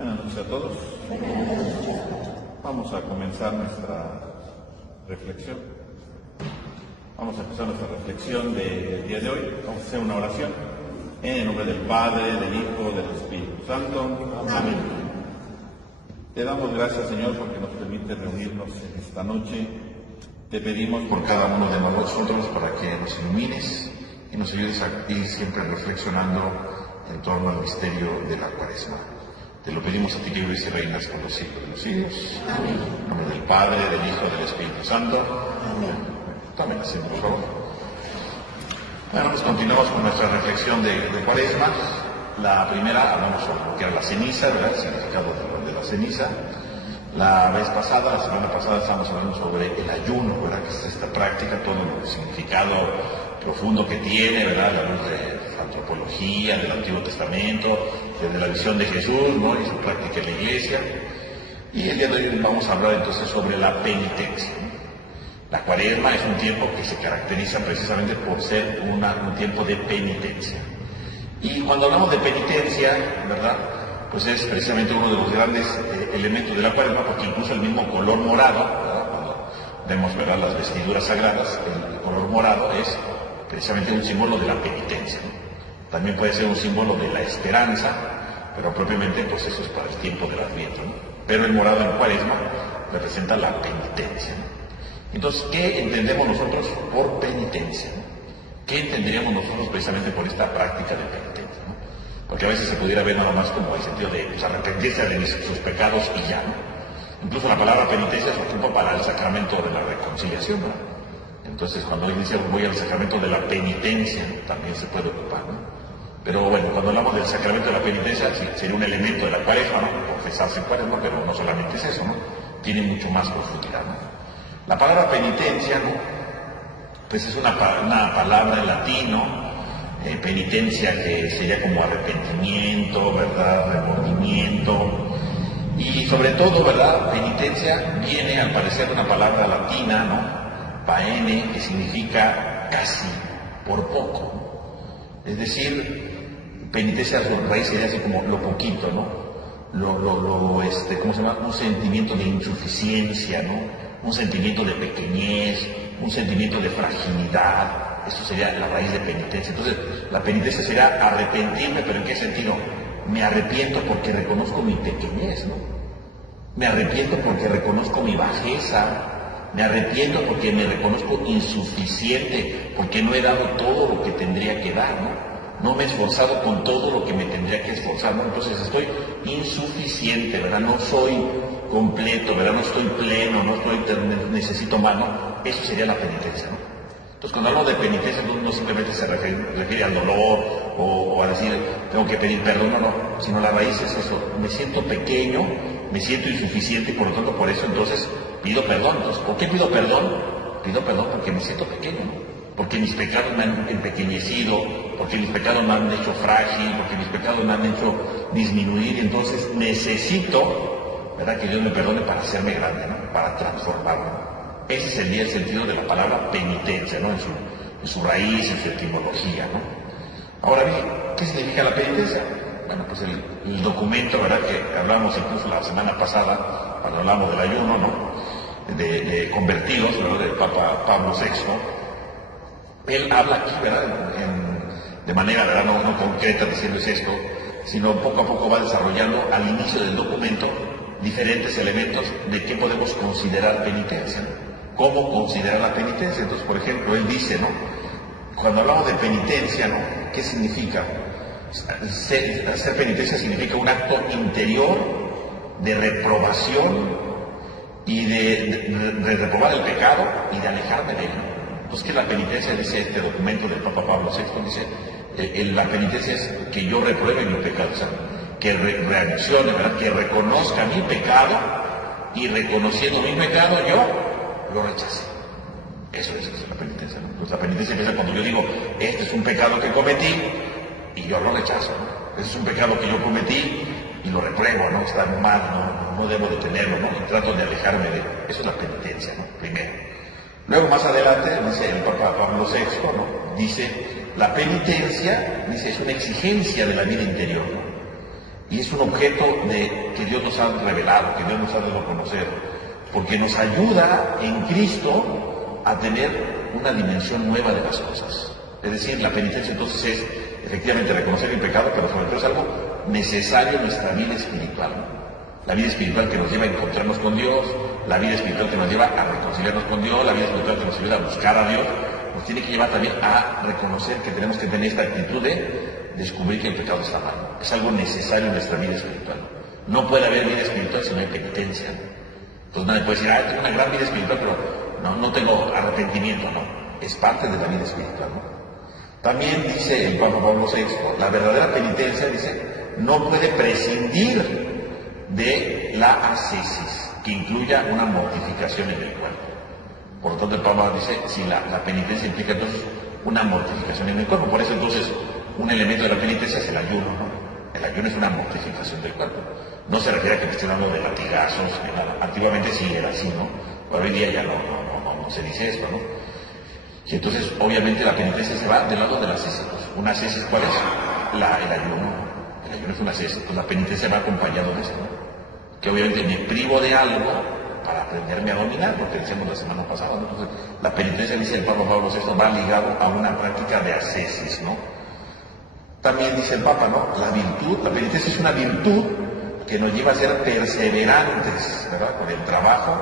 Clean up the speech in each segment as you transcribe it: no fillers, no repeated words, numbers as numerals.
Buenas noches a todos. Vamos a comenzar nuestra reflexión. Vamos a empezar nuestra reflexión del día de hoy. Vamos a hacer una oración en el nombre del Padre, del Hijo, del Espíritu Santo. Amén. Te damos gracias, Señor, porque nos permite reunirnos en esta noche. Te pedimos por cada uno de nosotros para que nos ilumines y nos ayudes a ir siempre reflexionando en torno al misterio de la Cuaresma. Te lo pedimos a ti que vives y reinas por los siglos de los siglos. Amén. En nombre del Padre, del Hijo y del Espíritu Santo. Amén. Tomen asiento, por favor. Bueno, pues continuamos con nuestra reflexión de Cuaresma. La primera, hablamos sobre lo que era la ceniza, ¿verdad? El significado de la ceniza. La vez pasada, la semana pasada, estábamos hablando sobre el ayuno, ¿verdad? Que es esta práctica, todo el significado profundo que tiene, ¿verdad? La luz de la antropología, del Antiguo Testamento, de la visión de Jesús, ¿no? Y su práctica en la Iglesia. Y el día de hoy vamos a hablar entonces sobre la penitencia. La Cuaresma es un tiempo que se caracteriza precisamente por ser un tiempo de penitencia. Y cuando hablamos de penitencia, ¿verdad? Pues es precisamente uno de los grandes elementos de la Cuaresma, porque incluso el mismo color morado, ¿verdad? Cuando vemos, ¿verdad?, las vestiduras sagradas, el color morado es precisamente un símbolo de la penitencia, ¿no? También puede ser un símbolo de la esperanza, pero propiamente pues eso es para el tiempo del Adviento, ¿no? Pero el morado en Cuaresma representa la penitencia, ¿no? Entonces, ¿qué entendemos nosotros por penitencia, ¿no? ¿Qué entenderíamos nosotros precisamente por esta práctica de penitencia, ¿no? Porque a veces se pudiera ver nada más como el sentido de pues, arrepentirse de sus pecados y ya, ¿no? Incluso la palabra penitencia se ocupa para el sacramento de la reconciliación, ¿no? Entonces, cuando hoy dice voy al sacramento de la penitencia, también se puede ocupar, ¿no? Pero bueno, cuando hablamos del sacramento de la penitencia, sí, sería un elemento de la Cuaresma, ¿no? Confesarse en Cuaresma, pero no solamente es eso, ¿no? Tiene mucho más profundidad, ¿no? La palabra penitencia, ¿no? Pues es una palabra en latín, ¿no? Penitencia, que sería como arrepentimiento, ¿verdad? Remordimiento. Y sobre todo, ¿verdad? Penitencia viene al parecer de una palabra latina, ¿no? Paene, que significa casi, por poco. Es decir, penitencia a su raíz sería así como lo poquito, ¿no? ¿Cómo se llama? Un sentimiento de insuficiencia, ¿no? Un sentimiento de pequeñez, un sentimiento de fragilidad. Eso sería la raíz de penitencia. Entonces, la penitencia sería arrepentirme, pero ¿en qué sentido? Me arrepiento porque reconozco mi pequeñez, ¿no? Me arrepiento porque reconozco mi bajeza. Me arrepiento porque me reconozco insuficiente, porque no he dado todo lo que tendría que dar, ¿no? No me he esforzado con todo lo que me tendría que esforzar, ¿no? Entonces estoy insuficiente, ¿verdad? No soy completo, ¿verdad? No estoy pleno, necesito más, ¿no? Eso sería la penitencia, ¿no? Entonces, cuando hablamos de penitencia, no simplemente se refiere al dolor o a decir, tengo que pedir perdón, no, sino la raíz es eso. Me siento pequeño, me siento insuficiente y por lo tanto, por eso entonces pido perdón. Entonces, ¿por qué pido perdón? Pido perdón porque me siento pequeño, ¿no? Porque mis pecados me han empequeñecido, porque mis pecados me han hecho frágil, porque mis pecados me han hecho disminuir, y entonces necesito, ¿verdad?, que Dios me perdone para hacerme grande, ¿no? Para transformarme. Ese sería el sentido de la palabra penitencia, ¿no? En su raíz, en su etimología, ¿no? Ahora bien, ¿qué significa la penitencia? Bueno, pues el documento, ¿verdad?, que hablamos incluso la semana pasada, cuando hablamos del ayuno, ¿no?, de convertidos, ¿verdad?, del Papa Pablo VI, él habla aquí, ¿verdad?, de manera, ¿verdad?, no concreta diciendo es esto, sino poco a poco va desarrollando al inicio del documento diferentes elementos de qué podemos considerar penitencia, ¿no? ¿Cómo considerar la penitencia? Entonces, por ejemplo, él dice, ¿no?, cuando hablamos de penitencia, ¿no?, ¿qué significa? Hacer penitencia significa un acto interior de reprobación y de reprobar el pecado y de alejarme de él. Entonces, ¿qué es la penitencia? Dice este documento del Papa Pablo VI, dice, la penitencia es que yo repruebe mi pecado, o sea, que reaccione, ¿verdad?, que reconozca mi pecado y reconociendo mi pecado yo lo rechace. Eso es la penitencia, ¿no? Entonces, la penitencia empieza cuando yo digo, este es un pecado que cometí y yo lo rechazo, ¿no? Este es un pecado que yo cometí y lo repruebo, ¿no? Está mal, no debo de tenerlo, ¿no? Y trato de alejarme de él. Eso es la penitencia, ¿no? Primero. Luego, más adelante, dice el Papa Pablo VI, ¿no?, dice, la penitencia, dice, es una exigencia de la vida interior, ¿no? y es un objeto que Dios nos ha revelado, que Dios nos ha dado a conocer, porque nos ayuda en Cristo a tener una dimensión nueva de las cosas. Es decir, la penitencia entonces es efectivamente reconocer el pecado, pero sobre todo es algo necesario en nuestra vida espiritual, ¿no? La vida espiritual que nos lleva a encontrarnos con Dios, la vida espiritual que nos lleva a reconciliarnos con Dios, la vida espiritual que nos ayuda a buscar a Dios, nos tiene que llevar también a reconocer que tenemos que tener esta actitud de descubrir que el pecado está mal. Es algo necesario en nuestra vida espiritual. No puede haber vida espiritual si no hay penitencia. Entonces nadie puede decir, tengo una gran vida espiritual, pero no tengo arrepentimiento, no. Es parte de la vida espiritual, ¿no? También dice el Papa Pablo VI, la verdadera penitencia, dice, no puede prescindir de la ascesis, que incluya una mortificación en el cuerpo. Por lo tanto, el Papa dice, si la penitencia implica entonces una mortificación en el cuerpo. Por eso entonces, un elemento de la penitencia es el ayuno, ¿no? El ayuno es una mortificación del cuerpo. No se refiere a que me esté hablando de latigazos, ni nada. Antiguamente sí era así, ¿no? Pero hoy día ya no se dice esto, ¿no? Y entonces, obviamente, la penitencia se va del lado de la ascesis. ¿Una ascesis cuál es? El ayuno. El ayuno es una ascesis. Pues la penitencia va acompañado de eso, ¿no? Que obviamente me privo de algo para aprenderme a dominar, lo que decíamos la semana pasada, ¿no? Entonces, la penitencia, dice el Papa Pablo VI, va ligado a una práctica de ascesis, ¿no? También dice el Papa, ¿no? La penitencia es una virtud que nos lleva a ser perseverantes, ¿verdad? Con el trabajo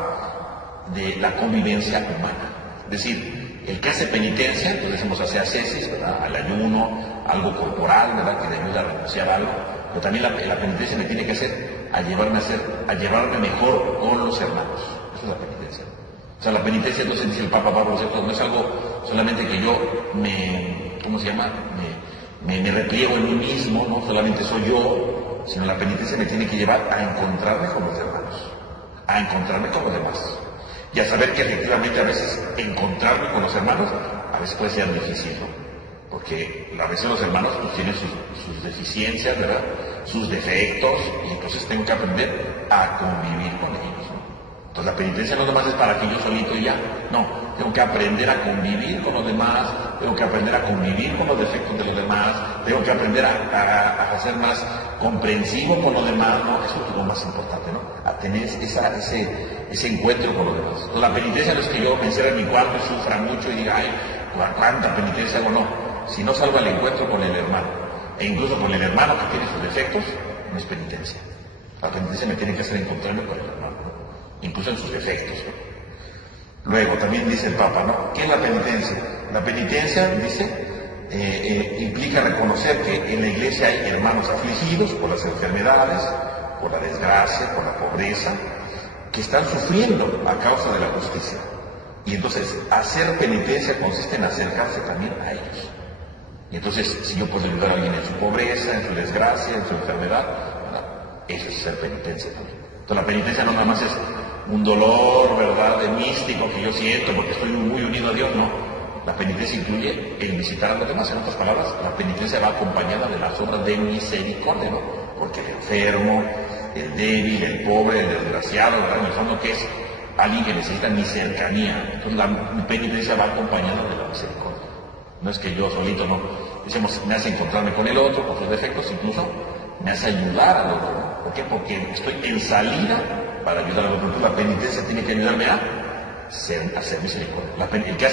de la convivencia humana. Es decir, el que hace penitencia, entonces decimos hace ascesis, ¿verdad? Al ayuno, algo corporal, ¿verdad? Que le ayuda a renunciar a algo. Pero también la penitencia me tiene que hacer a llevarme mejor con los hermanos. Eso es la penitencia. O sea, la penitencia, entonces dice el Papa Pablo VI, no es algo solamente que yo me repliego en mí mismo, no solamente soy yo, sino la penitencia me tiene que llevar a encontrarme con los hermanos, a encontrarme con los demás. Y a saber que efectivamente a veces encontrarme con los hermanos, a veces puede ser difícil, ¿no? Porque a veces los hermanos pues, tienen sus deficiencias, ¿verdad? Sus defectos, y entonces tengo que aprender a convivir con ellos, ¿no? Entonces la penitencia no nomás es para que yo solito y ya, no, tengo que aprender a convivir con los demás, tengo que aprender a convivir con los defectos de los demás, tengo que aprender a ser más comprensivo con los demás, ¿no? Eso es lo más importante, ¿no? A tener ese encuentro con los demás. Entonces la penitencia no es que yo me encierre en mi cuarto y sufra mucho y diga, ay, cuánta penitencia hago, no. Si no salgo al encuentro con el hermano, e incluso con el hermano que tiene sus defectos, no es penitencia. La penitencia me tiene que hacer encontrarme con el hermano, ¿no? Incluso en sus defectos, ¿no? Luego también dice el Papa, ¿no? ¿Qué es la penitencia? La penitencia, dice, implica reconocer que en la iglesia hay hermanos afligidos por las enfermedades, por la desgracia, por la pobreza, que están sufriendo a causa de la justicia. Y entonces, hacer penitencia consiste en acercarse también a ellos. Y entonces, si yo puedo ayudar a alguien en su pobreza, en su desgracia, en su enfermedad, ¿verdad? Eso es hacer penitencia también. Entonces, la penitencia no nada más es un dolor, ¿verdad?, de místico que yo siento porque estoy muy unido a Dios, no. La penitencia incluye el visitar a los demás. En otras palabras, la penitencia va acompañada de las obras de misericordia, ¿no? Porque el enfermo, el débil, el pobre, el desgraciado, ¿verdad?, en el fondo, ¿qué es? Alguien que necesita mi cercanía. Entonces, la penitencia va acompañada de la misericordia. No es que yo solito, no. Decimos, me hace encontrarme con el otro, con sus defectos, incluso me hace ayudar al otro, ¿no? ¿Por qué? Porque estoy en salida para ayudar al otro. Entonces, la penitencia tiene que ayudarme a hacer misericordia. El que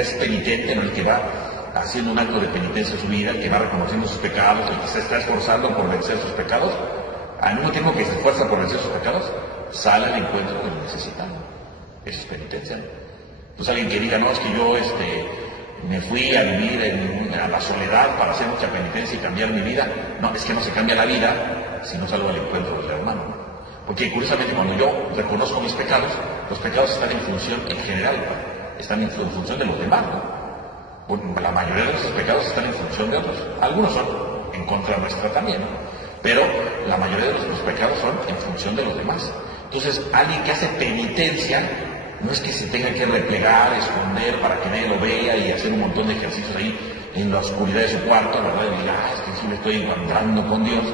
es penitente, no el que va haciendo un acto de penitencia en su vida, el que va reconociendo sus pecados, el que se está esforzando por vencer sus pecados, al mismo tiempo que se esfuerza por vencer sus pecados, sale al encuentro con el necesitado. Eso es penitencia, ¿no? Entonces alguien que diga, no, es que yo me fui a vivir a la soledad para hacer mucha penitencia y cambiar mi vida. No, es que no se cambia la vida si no salgo al encuentro del hermano, ¿no? Porque curiosamente cuando yo reconozco mis pecados, los pecados están en función, en general, ¿no? Están en función de los demás, ¿no? La mayoría de nuestros pecados están en función de otros. Algunos son en contra nuestra también, ¿no? Pero la mayoría de nuestros pecados son en función de los demás. Entonces, alguien que hace penitencia no es que se tenga que replegar, esconder para que nadie lo vea y hacer un montón de ejercicios ahí en la oscuridad de su cuarto, ¿verdad? Y diga, es que sí me estoy encontrando con Dios.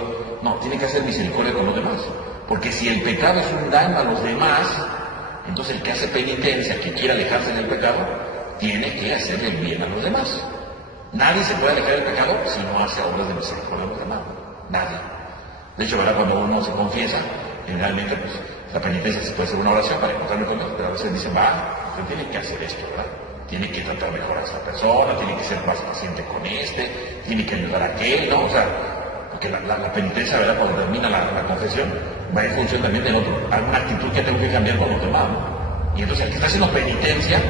No, tiene que hacer misericordia con los demás. Porque si el pecado es un daño a los demás, entonces el que hace penitencia, que quiere alejarse del pecado, tiene que hacerle el bien a los demás. Nadie se puede alejar del pecado si no hace obras de misericordia a los demás. Nadie. De hecho, ¿verdad? Cuando uno se confiesa, generalmente pues, la penitencia se puede hacer una oración para encontrarme con Dios, pero a veces dicen, usted tiene que hacer esto, ¿verdad? Tiene que tratar mejor a esta persona, tiene que ser más paciente con tiene que ayudar a aquel, ¿no? O sea, porque la penitencia, ¿verdad? Cuando termina la confesión, va en función también de alguna actitud que tengo que cambiar con los demás, ¿no? Y entonces el que está haciendo penitencia,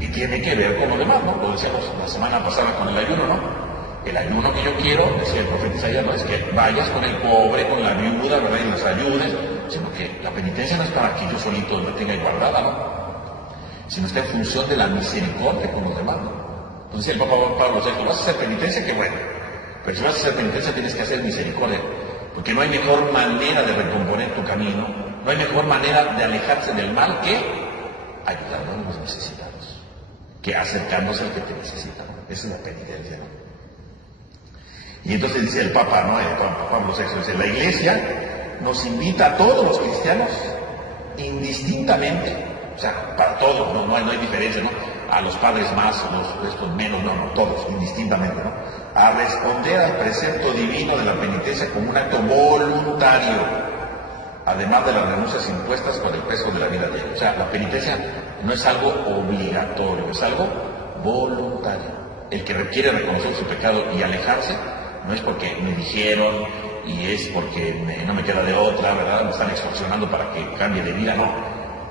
y tiene que ver con los demás, ¿no? Lo decíamos la semana pasada con el ayuno, ¿no? El ayuno que yo quiero, decía el profeta Isaías, no es que vayas con el pobre, con la viuda, ¿verdad? Y los ayudes, sino que la penitencia no es para que yo solito me tenga guardada, ¿no? Sino está en función de la misericordia con los demás, ¿no? Entonces el Papa Pablo VI, vas a hacer penitencia, qué bueno, pero si vas a hacer penitencia tienes que hacer misericordia, porque no hay mejor manera de recomponer tu camino, no hay mejor manera de alejarse del mal que ayudando a los necesitados, que acercándose al que te necesita, ¿no? Esa es la penitencia, ¿no? Y entonces dice el Papa, ¿no? El Papa Pablo VI, dice, la Iglesia nos invita a todos los cristianos, indistintamente, o sea, para todos, no hay diferencia, ¿no? A los padres más, a los menos, no, todos, indistintamente, ¿no? A responder al precepto divino de la penitencia como un acto voluntario, además de las renuncias impuestas con el peso de la vida diaria. O sea, la penitencia no es algo obligatorio, es algo voluntario. El que requiere reconocer su pecado y alejarse, no es porque me dijeron y es porque no me queda de otra, ¿verdad? Me están extorsionando para que cambie de vida, no.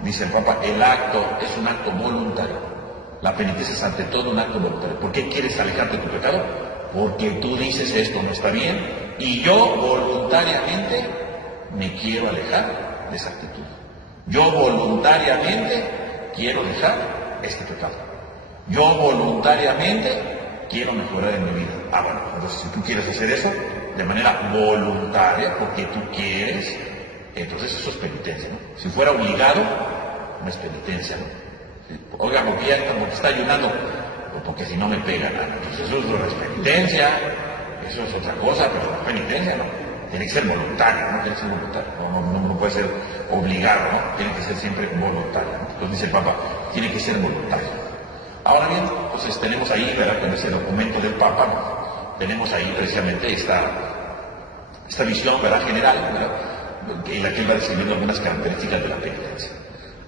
Dice el Papa, el acto es un acto voluntario. La penitencia es ante todo un acto voluntario. ¿Por qué quieres alejarte de tu pecado? Porque tú dices esto no está bien y yo voluntariamente me quiero alejar de esa actitud. Yo voluntariamente quiero dejar este pecado. Yo voluntariamente quiero mejorar en mi vida. Bueno, entonces si tú quieres hacer eso de manera voluntaria, porque tú quieres, entonces eso es penitencia, ¿no? Si fuera obligado, no es penitencia, ¿no? Oiga, porque está ayunando, porque si no me pegan, entonces eso no es penitencia, eso es otra cosa, pero no es penitencia, ¿no? Tiene que ser voluntario, ¿no? Tiene que ser voluntario, no puede ser obligado, ¿no? Tiene que ser siempre voluntario, ¿no? Entonces dice el Papa, tiene que ser voluntario. Ahora bien, entonces tenemos ahí, ¿verdad? En ese documento del Papa, ¿no? Tenemos ahí precisamente esta visión, ¿verdad? General, ¿verdad? En la que él va describiendo algunas características de la penitencia.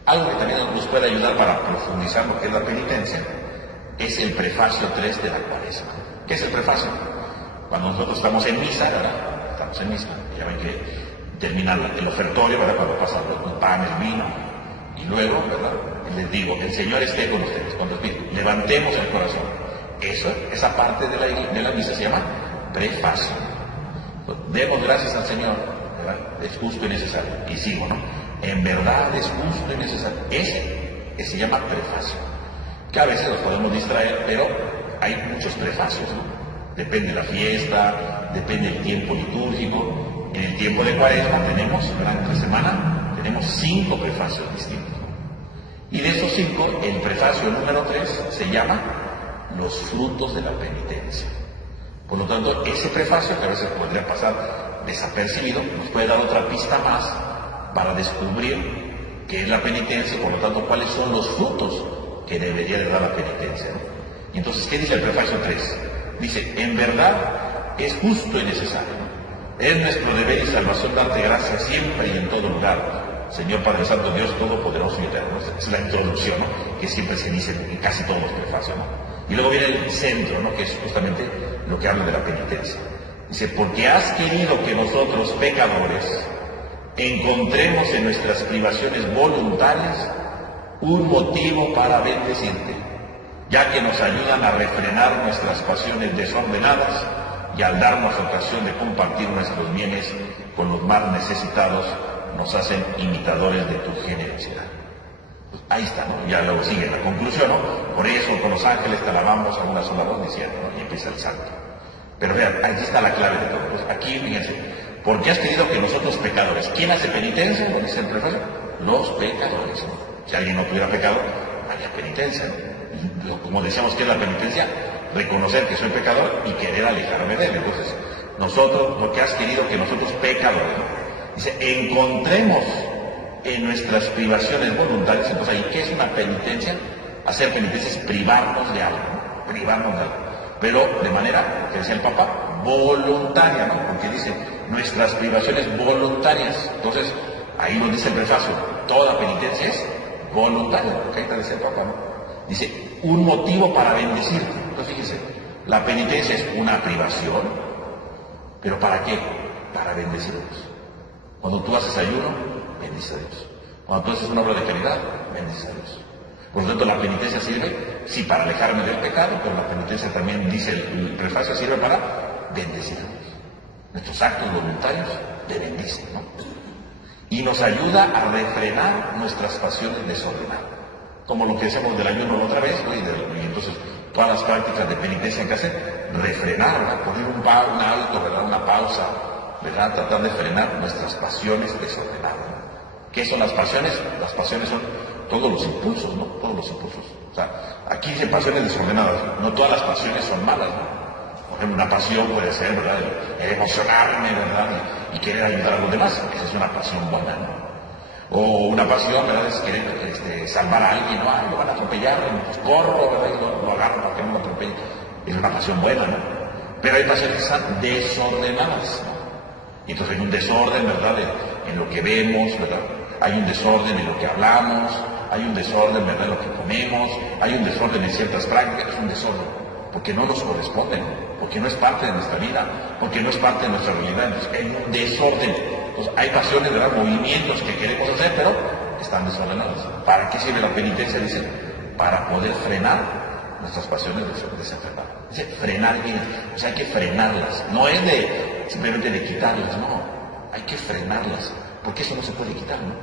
Algo que también nos puede ayudar para profundizar lo que es la penitencia es el prefacio 3 de la Cuaresma. ¿Qué es el prefacio? Cuando nosotros estamos en misa, ¿verdad? Estamos en misa, ya ven que termina el ofertorio, ¿verdad? Cuando pasa el pan, el vino, y luego, ¿verdad? Les digo, el Señor esté con ustedes, con los espíritus. Levantemos el corazón. Esa parte de la misa se llama prefacio. Pues, demos gracias al Señor, ¿verdad? Es justo y necesario. Y sigo, ¿no? En verdad es justo y necesario. Ese se llama prefacio. Que a veces nos podemos distraer, pero hay muchos prefacios, ¿no? Depende de la fiesta, depende del tiempo litúrgico. En el tiempo de Cuaresma tenemos, durante la semana, tenemos 5 prefacios distintos. Y de esos 5, el prefacio número 3 se llama los frutos de la penitencia. Por lo tanto, ese prefacio, que a veces podría pasar desapercibido, nos puede dar otra pista más para descubrir qué es la penitencia y por lo tanto cuáles son los frutos que debería de dar la penitencia, ¿no? Y entonces, ¿qué dice el prefacio 3? Dice, en verdad es justo y necesario, ¿no? Es nuestro deber y salvación darte gracias siempre y en todo lugar, Señor Padre Santo, Dios Todopoderoso y Eterno. Es la introducción, ¿no? Que siempre se dice en casi todos los prefacios, ¿no? Y luego viene el centro, ¿no? Que es justamente lo que habla de la penitencia. Dice, porque has querido que nosotros, pecadores, encontremos en nuestras privaciones voluntarias un motivo para bendecirte, ya que nos ayudan a refrenar nuestras pasiones desordenadas y al darnos ocasión de compartir nuestros bienes con los más necesitados, nos hacen imitadores de tu generosidad. Pues ahí está, ¿no? Ya luego sigue la conclusión, ¿no? Por eso con los ángeles te alabamos a una sola voz diciendo, ¿no? Y empieza el santo. Pero vean, aquí está la clave de todo. Pues aquí, fíjense, porque has querido que nosotros pecadores, ¿quién hace penitencia? Lo dice el prefacio, los pecadores, ¿no? Si alguien no tuviera pecado, no haría penitencia, ¿no? Como decíamos, ¿qué es la penitencia? Reconocer que soy pecador y querer alejarme de él. Entonces, nosotros, lo que has querido que nosotros pecadores, ¿no? Dice, encontremos en nuestras privaciones voluntarias. Entonces, ahí, ¿qué es una penitencia? Hacer penitencia es privarnos de algo, ¿no? Privarnos de algo. Pero de manera, que decía el Papa, voluntaria, ¿no? Porque dice, nuestras privaciones voluntarias. Entonces, ahí nos dice el prefacio, toda penitencia es voluntaria, porque ahí dice el Papa, ¿no? Dice, un motivo para bendecirte. Entonces, fíjense, la penitencia es una privación, pero ¿para qué? Para bendecir a Dios. Cuando tú haces ayuno, bendice a Dios. Cuando tú haces una obra de caridad, bendice a Dios. Por lo tanto, la penitencia sirve, sí, para alejarme del pecado, pero la penitencia también, dice el prefacio, sirve para bendecir a Dios. Nuestros actos voluntarios te bendicen, ¿no? Y nos ayuda a refrenar nuestras pasiones desordenadas. Como lo que decíamos del ayuno la otra vez, ¿no? Y entonces, todas las prácticas de penitencia que hacen, refrenar, ¿verdad? Poner un alto, ¿verdad? Una pausa, ¿verdad? Tratar de frenar nuestras pasiones desordenadas. ¿Qué son las pasiones? Las pasiones son todos los impulsos, ¿no? Todos los impulsos. O sea, aquí dice pasiones desordenadas. No todas las pasiones son malas, ¿no? Por ejemplo, una pasión puede ser, ¿verdad? El emocionarme, ¿verdad? Y querer ayudar a los demás. Esa es una pasión buena, ¿no? O una pasión, ¿verdad? Es querer salvar a alguien, ¿no? Lo van a atropellar, pues corro, ¿verdad? Y lo agarro para que no lo atropellen. Es una pasión buena, ¿no? Pero hay pasiones que están desordenadas, ¿no? Y entonces hay un desorden, ¿verdad? En lo que vemos, ¿verdad? Hay un desorden en lo que hablamos, hay un desorden, ¿verdad? En lo que comemos, hay un desorden en ciertas prácticas, es un desorden, porque no nos corresponden, porque no es parte de nuestra vida, porque no es parte de nuestra realidad, entonces hay un desorden. Entonces hay pasiones, ¿verdad? Movimientos que queremos hacer, pero están desordenados. ¿Para qué sirve la penitencia? Dice, para poder frenar nuestras pasiones desenfrenadas. Dice, frenar bien, o sea, hay que frenarlas, no es simplemente de quitarlas, no, hay que frenarlas. Porque eso no se puede quitar, ¿no?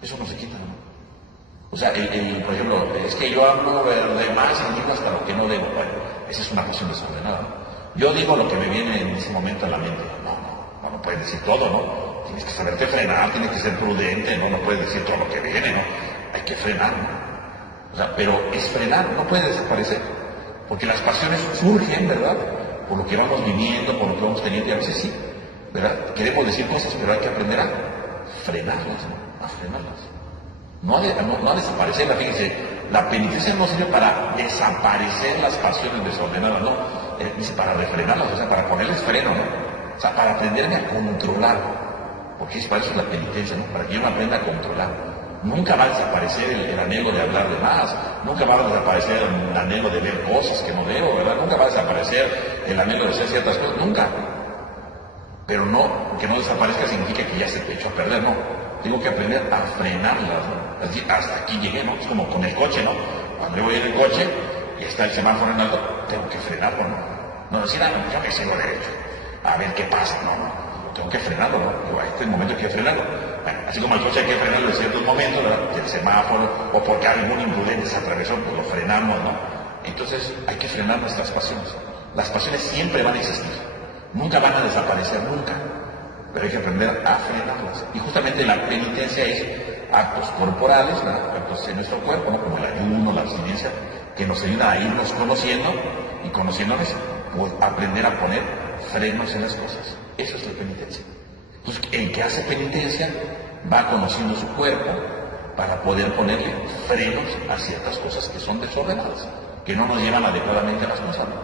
Eso no se quita, ¿no? O sea, por ejemplo, es que yo hablo de más y digo hasta lo que no debo. Bueno, esa es una pasión desordenada, ¿no? Yo digo lo que me viene en ese momento a la mente. No puedes decir todo, ¿no? Tienes que saberte frenar, tienes que ser prudente, ¿no? No puedes decir todo lo que viene, ¿no? Hay que frenar, ¿no? O sea, pero es frenar, no puede desaparecer. Porque las pasiones surgen, ¿verdad? Por lo que vamos viviendo, por lo que vamos teniendo, y a veces sí, ¿verdad? Queremos decir cosas, pero hay que aprender a frenarlas, ¿no? A frenarlas. No a desaparecerlas. Fíjense, la penitencia no sirve para desaparecer las pasiones desordenadas, no. Dice para refrenarlas, o sea, para ponerles freno, ¿no? O sea, para aprenderme a controlar. Porque es para eso la penitencia, ¿no? Para que yo me aprenda a controlar. Nunca va a desaparecer el anhelo de hablar de más, nunca va a desaparecer el anhelo de ver cosas que no veo, ¿verdad? Nunca va a desaparecer el anhelo de hacer ciertas cosas, nunca. Pero no, que no desaparezca significa que ya se echó a perder, no. Tengo que aprender a frenarlas, ¿no? Es decir, hasta aquí llegué, ¿no? Es como con el coche, ¿no? Cuando yo voy en el coche y está el semáforo en alto, tengo que frenarlo, ¿no? No decir, yo me sigo derecho, a ver qué pasa, no. Tengo que frenarlo, ¿no? Digo, este es el momento que hay que frenarlo. Bueno, así como el coche hay que frenarlo en ciertos momentos, ¿verdad? El semáforo, o porque algún imprudente se atravesó, pues lo frenamos, ¿no? Entonces hay que frenar nuestras pasiones. Las pasiones siempre van a existir. Nunca van a desaparecer, nunca. Pero hay que aprender a frenarlas. Y justamente la penitencia es actos corporales, ¿no? Actos en nuestro cuerpo, ¿no? Como el ayuno, la abstinencia, que nos ayuda a irnos conociendo y conociéndonos, pues aprender a poner frenos en las cosas. Eso es la penitencia. Entonces, el que hace penitencia va conociendo su cuerpo para poder ponerle frenos a ciertas cosas que son desordenadas, que no nos llevan adecuadamente a las cosas, ¿no?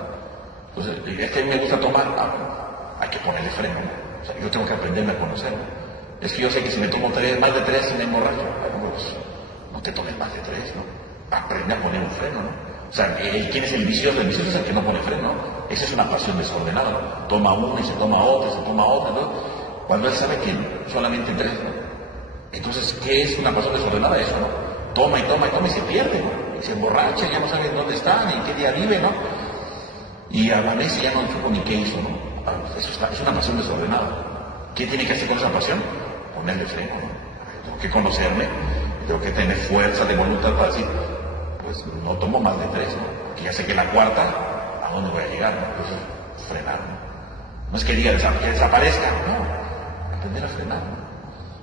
Entonces, es que a mí me gusta tomar, hay que ponerle freno, ¿no? O sea, yo tengo que aprenderme a conocer, ¿no? Es que yo sé que si me tomo más de tres, me emborracho. Bueno, pues no te tomes más de tres, ¿no? Aprende a poner un freno, ¿no? O sea, ¿quién es el vicioso? El vicioso es el que no pone freno, ¿no? Esa es una pasión desordenada, ¿no? Toma una y se toma otra, ¿no? Cuando él sabe que solamente tres, ¿no? Entonces, ¿qué es una pasión desordenada? Eso, ¿no? Toma y se pierde, ¿no? Y se emborracha, ya no sabe dónde está, ni qué día vive, ¿no? Y amanece ya no supo ni qué hizo, ¿no? Eso es una pasión desordenada. ¿Qué tiene que hacer con esa pasión? Ponerle freno, ¿no? Tengo que conocerme, tengo que tener fuerza de voluntad para decir, pues no tomo más de tres, ¿no? Porque ya sé que la cuarta, ¿a dónde voy a llegar? ¿No? Entonces, frenar, ¿no? No es que diga que desaparezca, no. Aprender a frenar, ¿no?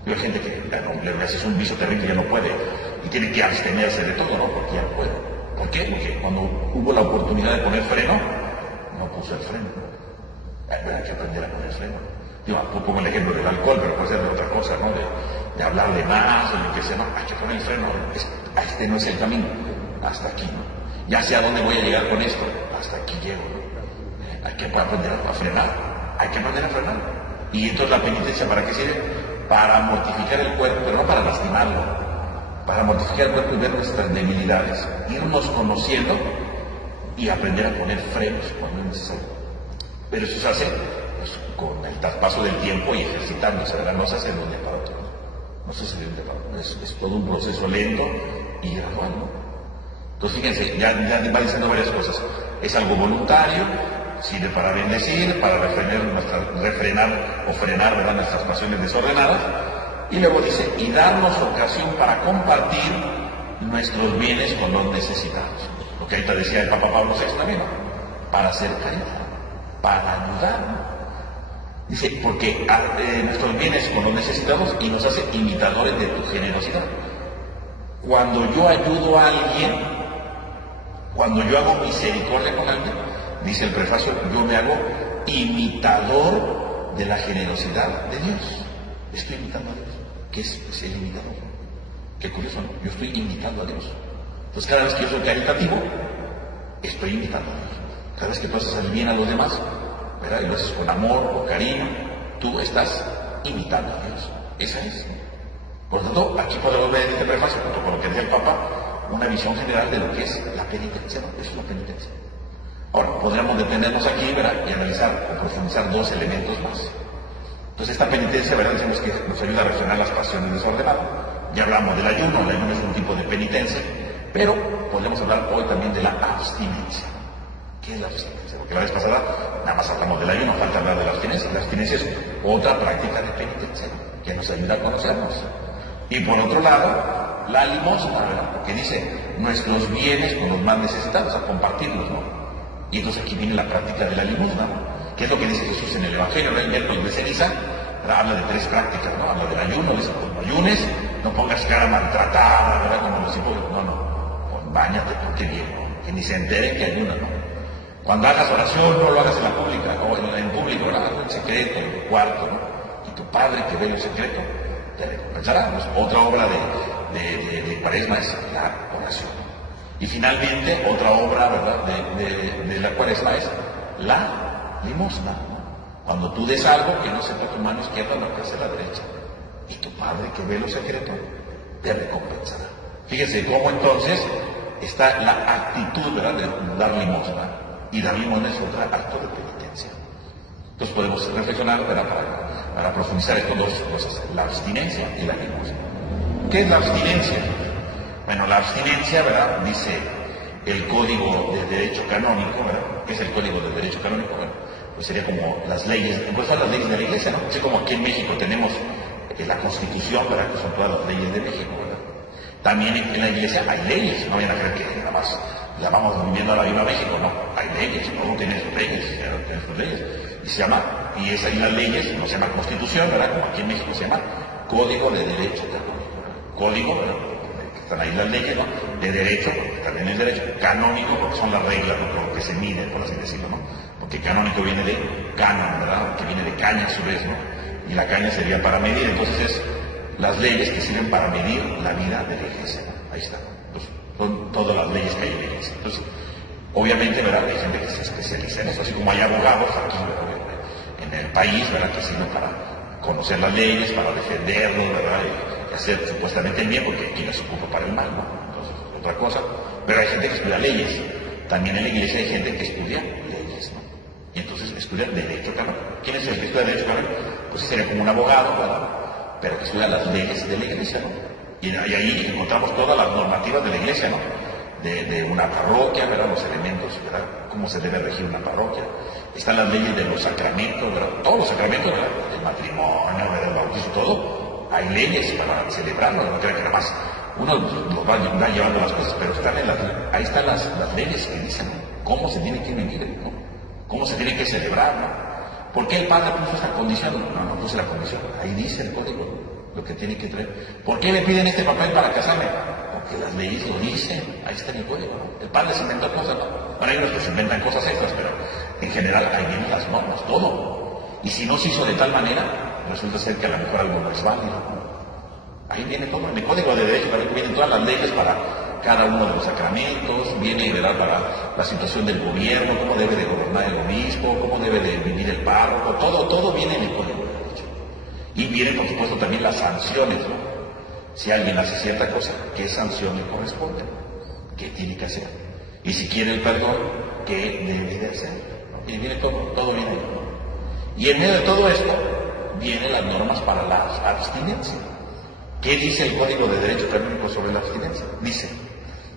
Y hay gente que le haces un vicio terrible y ya no puede, y tiene que abstenerse de todo, ¿no? Porque ya no puede. ¿Por qué? Porque cuando hubo la oportunidad de poner freno, no puso el freno. Hay que aprender a poner freno. Digo, pongo el ejemplo del alcohol, pero puede ser de otra cosa, ¿no? De hablar de más, o de que sea, no, hay que poner el freno. Este no es el camino, hasta aquí, ¿no? Ya sé a dónde voy a llegar con esto, hasta aquí llego, ¿no? Hay que aprender a frenar, hay que aprender a frenar. Y entonces la penitencia, ¿para qué sirve? Para mortificar el cuerpo, pero no para lastimarlo, para mortificar el cuerpo y ver nuestras debilidades, irnos conociendo y aprender a poner frenos cuando es necesario. Pero eso se hace pues, con el traspaso del tiempo y ejercitándose, ¿verdad? No se hace de un día para otro, no se hace de un día para otro, es todo un proceso lento y gradual, ¿no? Entonces fíjense, ya va diciendo varias cosas. Es algo voluntario, sirve para bendecir, para refrenar o frenar, ¿verdad?, nuestras pasiones desordenadas. Y luego dice, y darnos ocasión para compartir nuestros bienes con los necesitados. Lo que ahorita decía el Papa Pablo VI también, ¿no? Para hacer caridad, para ayudar, ¿no? Dice, porque nuestros bienes con los necesitados y nos hace imitadores de tu generosidad. Cuando yo ayudo a alguien, cuando yo hago misericordia con alguien, dice el prefacio, yo me hago imitador de la generosidad de Dios. Estoy imitando a Dios, que es el imitador. Qué curioso, ¿no? Yo estoy imitando a Dios. Entonces cada vez que yo soy caritativo, estoy imitando a Dios. Cada vez que tú haces el bien a los demás, ¿verdad?, y lo haces con amor, con cariño, tú estás imitando a Dios. Esa es. Por lo tanto, aquí podemos ver en este prefacio, junto con lo que decía el Papa, una visión general de lo que es la penitencia, ¿no? Eso es la penitencia. Ahora, podríamos detenernos aquí, ¿verdad?, y analizar o profundizar dos elementos más. Entonces, esta penitencia, ¿verdad?, decimos que nos ayuda a refrenar las pasiones desordenadas. Ya hablamos del ayuno, el ayuno es un tipo de penitencia, pero podemos hablar hoy también de la abstinencia. ¿Qué es la abstinencia? Porque la vez pasada nada más hablamos del ayuno, falta hablar de la abstinencia. La abstinencia es otra práctica de penitencia, ¿no?, que nos ayuda a conocernos. Y por otro lado, la limosna, ¿verdad?, porque dice nuestros bienes con los más necesitados, a compartirlos, ¿no? Y entonces aquí viene la práctica de la limosna, ¿no?, que es lo que dice Jesús en el Evangelio, ¿no? En miércoles de ceniza, habla de tres prácticas, ¿no? Habla del ayuno, dice, no ayunes, no pongas cara maltratada, ¿verdad?, como los hipócritas, no, báñate, porque bien, ¿no?, que ni se entere que ayuna, ¿no? Cuando hagas oración, no lo hagas en la pública, o en público, ¿verdad?, hazlo en secreto, en tu cuarto, ¿no? Y tu Padre que ve lo secreto te recompensará. Pues, otra obra de Cuaresma es la oración. Y finalmente, otra obra, ¿verdad?, de la Cuaresma es la limosna, ¿no? Cuando tú des algo, que no sepa tu mano izquierda lo que hace la derecha. Y tu Padre que ve lo secreto te recompensará. Fíjense cómo entonces está la actitud, ¿verdad?, de dar limosna. Y dar limosna es otro acto de penitencia. Entonces podemos reflexionar, ¿verdad?, para profundizar estas dos cosas, la abstinencia y la limosna. ¿Qué es la abstinencia? Bueno, la abstinencia, ¿verdad?, dice el Código de Derecho Canónico, ¿verdad? ¿Qué es el Código de Derecho Canónico? Bueno, pues sería como las leyes, pues son las leyes de la Iglesia, ¿no? Así como aquí en México tenemos la Constitución, ¿verdad?, que son todas las leyes de México, ¿verdad? También en la Iglesia hay leyes, no vayan a creer que nada más la vamos viviendo a la viva México, no, hay leyes, todo tiene sus leyes, tiene sus leyes, y se llama, y esas y las leyes no se llama Constitución, ¿verdad?, como aquí en México se llama Código de Derecho Canónico, ¿verdad? Código, ¿verdad?, están ahí las leyes, ¿no?, de derecho, porque también es derecho, canónico, porque son las reglas, ¿no?, por lo que se mide, por así decirlo, ¿no?, porque canónico viene de canon, ¿verdad?, que viene de caña a su vez, ¿no?, y la caña sería para medir, entonces es las leyes que sirven para medir la vida de la Iglesia, ¿no? Ahí está, pues, son todas las leyes que hay en la Iglesia. Entonces, obviamente, ¿verdad?, hay gente que se especializa en eso, así como hay abogados aquí, ¿verdad?, en el país, ¿verdad?, que sirven para conocer las leyes, para defenderlos, ¿verdad?, y hacer supuestamente el bien, porque aquí no se ocupa para el mal, ¿no? Entonces, otra cosa. Pero hay gente que estudia leyes. También en la Iglesia hay gente que estudia leyes, ¿no? Y entonces estudia derecho canónico. ¿Quién es el que estudia derecho canónico? Pues sí, sería como un abogado, ¿verdad?, pero que estudia las leyes de la Iglesia, ¿no? Y ahí encontramos todas las normativas de la Iglesia, ¿no?, de una parroquia, ¿verdad?, los elementos, ¿verdad?, cómo se debe regir una parroquia. Están las leyes de los sacramentos, ¿verdad?, todos los sacramentos, ¿verdad?, el matrimonio, ¿verdad?, el bautizo, todo. Hay leyes para celebrarlo, no crean que nada más uno los va llevando las cosas, pero ahí están las leyes que dicen, ¿no?, cómo se tiene que vivir, ¿no?, cómo se tiene que celebrar, ¿no? ¿Por qué el padre puso esta condición? No puse la condición, ahí dice el código lo que tiene que traer. ¿Por qué me piden este papel para casarme? Porque las leyes lo dicen, ahí está en el código, ¿no? El padre se inventó cosas, ¿no? Bueno, hay unos que se inventan cosas extras, pero en general ahí vienen las normas, todo. Y si no se hizo de tal manera, resulta ser que a lo mejor algo no es válido, ¿no? Ahí viene todo, en el Código de Derecho vienen todas las leyes para cada uno de los sacramentos, viene, ¿verdad?, para la situación del gobierno, cómo debe de gobernar el obispo, cómo debe de vivir el párroco, todo viene en el Código. Y vienen, por supuesto, también las sanciones, ¿no? Si alguien hace cierta cosa, ¿qué sanción le corresponde? ¿Qué tiene que hacer? Y si quiere el perdón, ¿qué debe de hacer? ¿No? Y viene todo viene ahí. Y en medio de todo esto, vienen las normas para la abstinencia. ¿Qué dice el Código de Derecho Canónico sobre la abstinencia? Dice,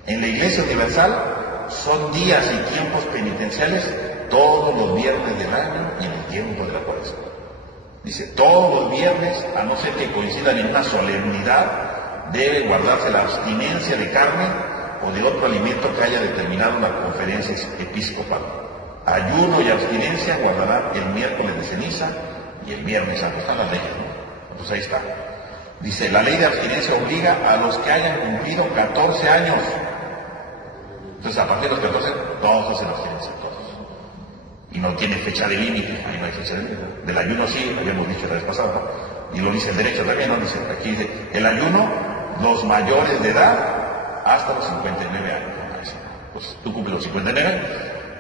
en la Iglesia Universal son días y tiempos penitenciales todos los viernes del año y en el tiempo de la Cuaresma. Dice, todos los viernes, a no ser que coincidan en una solemnidad, debe guardarse la abstinencia de carne o de otro alimento que haya determinado la conferencia episcopal. Ayuno y abstinencia guardarán el miércoles de ceniza y el viernes santo. Están las leyes, ¿no? Pues ahí está. Dice, la ley de abstinencia obliga a los que hayan cumplido 14 años. Entonces, a partir de los 14, todos hacen abstinencia, todos. Y no tiene fecha de límite, ahí no hay fecha de límite. Del ayuno sí, habíamos dicho la vez pasada, ¿no? Y lo dice el derecho también, ¿no? Dice, aquí dice, el ayuno, los mayores de edad, hasta los 59 años. Pues tú cumples los 59,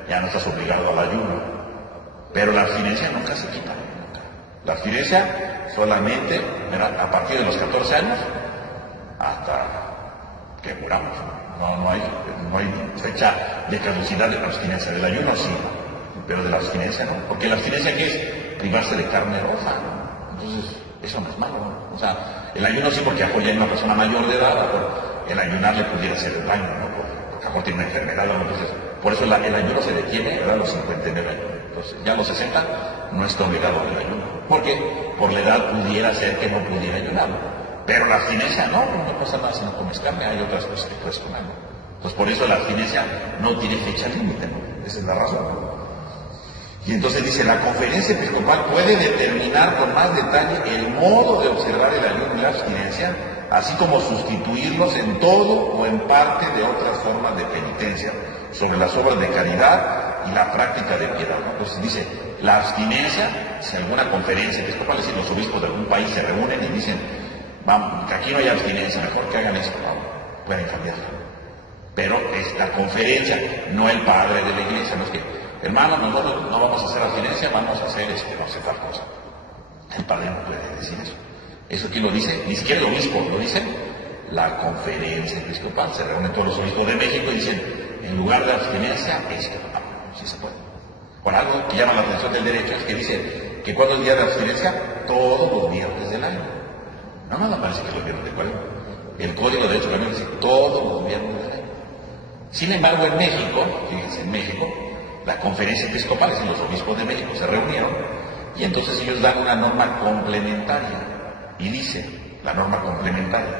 ya no estás obligado al ayuno. Pero la abstinencia nunca se quita, nunca. La abstinencia solamente, ¿verdad? A partir de los 14 años, hasta que muramos. No hay fecha de caducidad de la abstinencia. Del ayuno sí, pero de la abstinencia no. Porque la abstinencia, ¿qué es? Privarse de carne roja, ¿no? Entonces, eso no es malo, ¿no? O sea, el ayuno sí, porque a lo mejor ya es una persona mayor de edad, el ayunar le pudiera hacer daño, ¿no? Porque a lo mejor tiene una enfermedad, ¿no? Entonces, por eso el ayuno se detiene, ¿verdad? A los 59 años. Entonces, ya a los 60 no está obligado al ayuno. Porque por la edad pudiera ser que no pudiera ayunar, ¿no? Pero la abstinencia no pasa nada si no comes carne, hay otras cosas que puedes comer, ¿no? Entonces, por eso la abstinencia no tiene fecha límite, ¿no? Esa es la razón, ¿no? Y entonces dice, la conferencia episcopal puede determinar con más detalle el modo de observar el ayuno y la abstinencia, así como sustituirlos en todo o en parte de otras formas de penitencia, sobre las obras de caridad y la práctica de piedad, ¿no? Entonces dice, la abstinencia, si alguna conferencia episcopal, es decir, los obispos de algún país se reúnen y dicen, vamos, que aquí no hay abstinencia, mejor que hagan esto, ¿no? Pueden cambiarlo. Pero esta conferencia, no el padre de la iglesia, no es que, hermano, nosotros no vamos a hacer abstinencia, vamos a hacer no sé tal cosa. El padre no puede decir eso. ¿Eso quién lo dice? Ni siquiera el obispo, lo dice la conferencia episcopal. Se reúnen todos los obispos de México y dicen, en lugar de abstinencia, esto. No, sí se puede. Por algo que llama la atención del derecho es que dice que cuando es el día de abstinencia, todos los viernes del año. No, nada parece que es los viernes del año. El Código de Derecho Canónico dice todos los viernes del año. Sin embargo, en México, fíjense, en México, la conferencia episcopal, es decir, los obispos de México se reunieron y entonces ellos dan una norma complementaria y dice, la norma complementaria,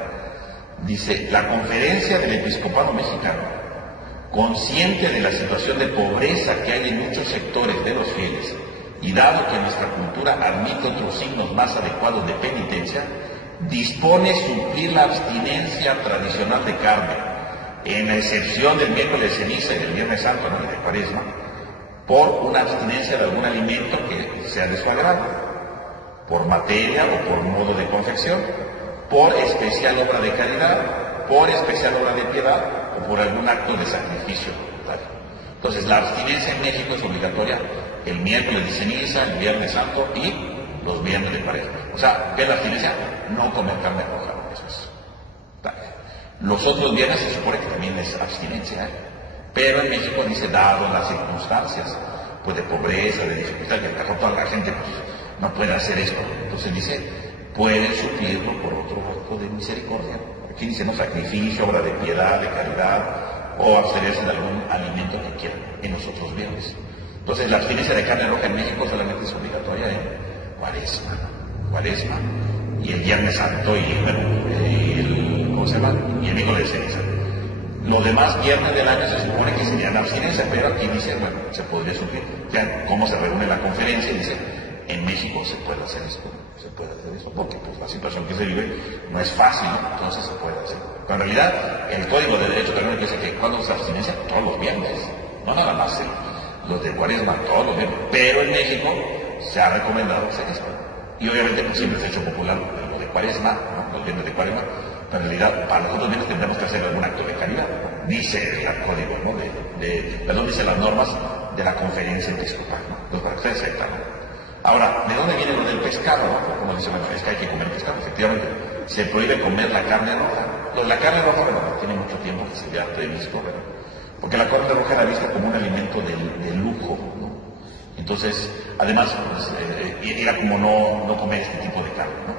dice, la conferencia del episcopado mexicano, consciente de la situación de pobreza que hay en muchos sectores de los fieles y dado que nuestra cultura admite otros signos más adecuados de penitencia, dispone suplir la abstinencia tradicional de carne, en la excepción del miércoles de ceniza y del viernes santo, ¿no? Y de Cuaresma, por una abstinencia de algún alimento que sea de su agrado, por materia o por modo de confección, por especial obra de caridad, por especial obra de piedad o por algún acto de sacrificio voluntario. Entonces, la abstinencia en México es obligatoria el miércoles de ceniza, el viernes santo y los viernes de Cuaresma. O sea, ¿qué es la abstinencia? No comer carne roja, eso es. Los otros viernes se supone que también es abstinencia, pero en México dice, dado las circunstancias, pues de pobreza, de dificultad, que a toda la gente pues, no puede hacer esto. Entonces dice, pueden suplirlo por otro acto de misericordia. Aquí dice, no, sacrificio, obra de piedad, de caridad, o abstenerse de algún alimento que quieran en los otros viernes. Entonces la abstinencia de carne roja en México solamente es obligatoria en Cuaresma, y el viernes santo, y bueno, ¿cómo se llama? Y el miércoles de ceniza. Los demás viernes del año se supone que serían abstinencia, pero aquí dice, bueno, se podría suplir. Ya, ¿cómo se reúne la conferencia? Dice, en México se puede hacer esto, porque pues la situación que se vive no es fácil, ¿no? Entonces se puede hacer. Pero en realidad, el Código de Derecho Canónico dice que cuando se abstinencia, todos los viernes, no nada más los de Cuaresma, todos los viernes. Pero en México se ha recomendado hacer esto. Y obviamente pues, siempre se ha hecho popular lo de Cuaresma, ¿no? Los viernes de Cuaresma. Pero en realidad, para los otros bienes tendremos que hacer algún acto de caridad. Dice el código, ¿no? Perdón, dice las normas de la conferencia episcopal, ¿no? Entonces, para que ustedes sepan, ¿no? Ahora, ¿de dónde viene lo del pescado? ¿No? Como dice, bueno, es que hay que comer pescado. Efectivamente, se prohíbe comer la carne roja. Lo de la carne roja, bueno, tiene mucho tiempo que se había previsto, ¿verdad? Porque la carne roja era vista como un alimento de lujo, ¿no? Entonces, además, pues, era como no comer este tipo de carne, ¿no?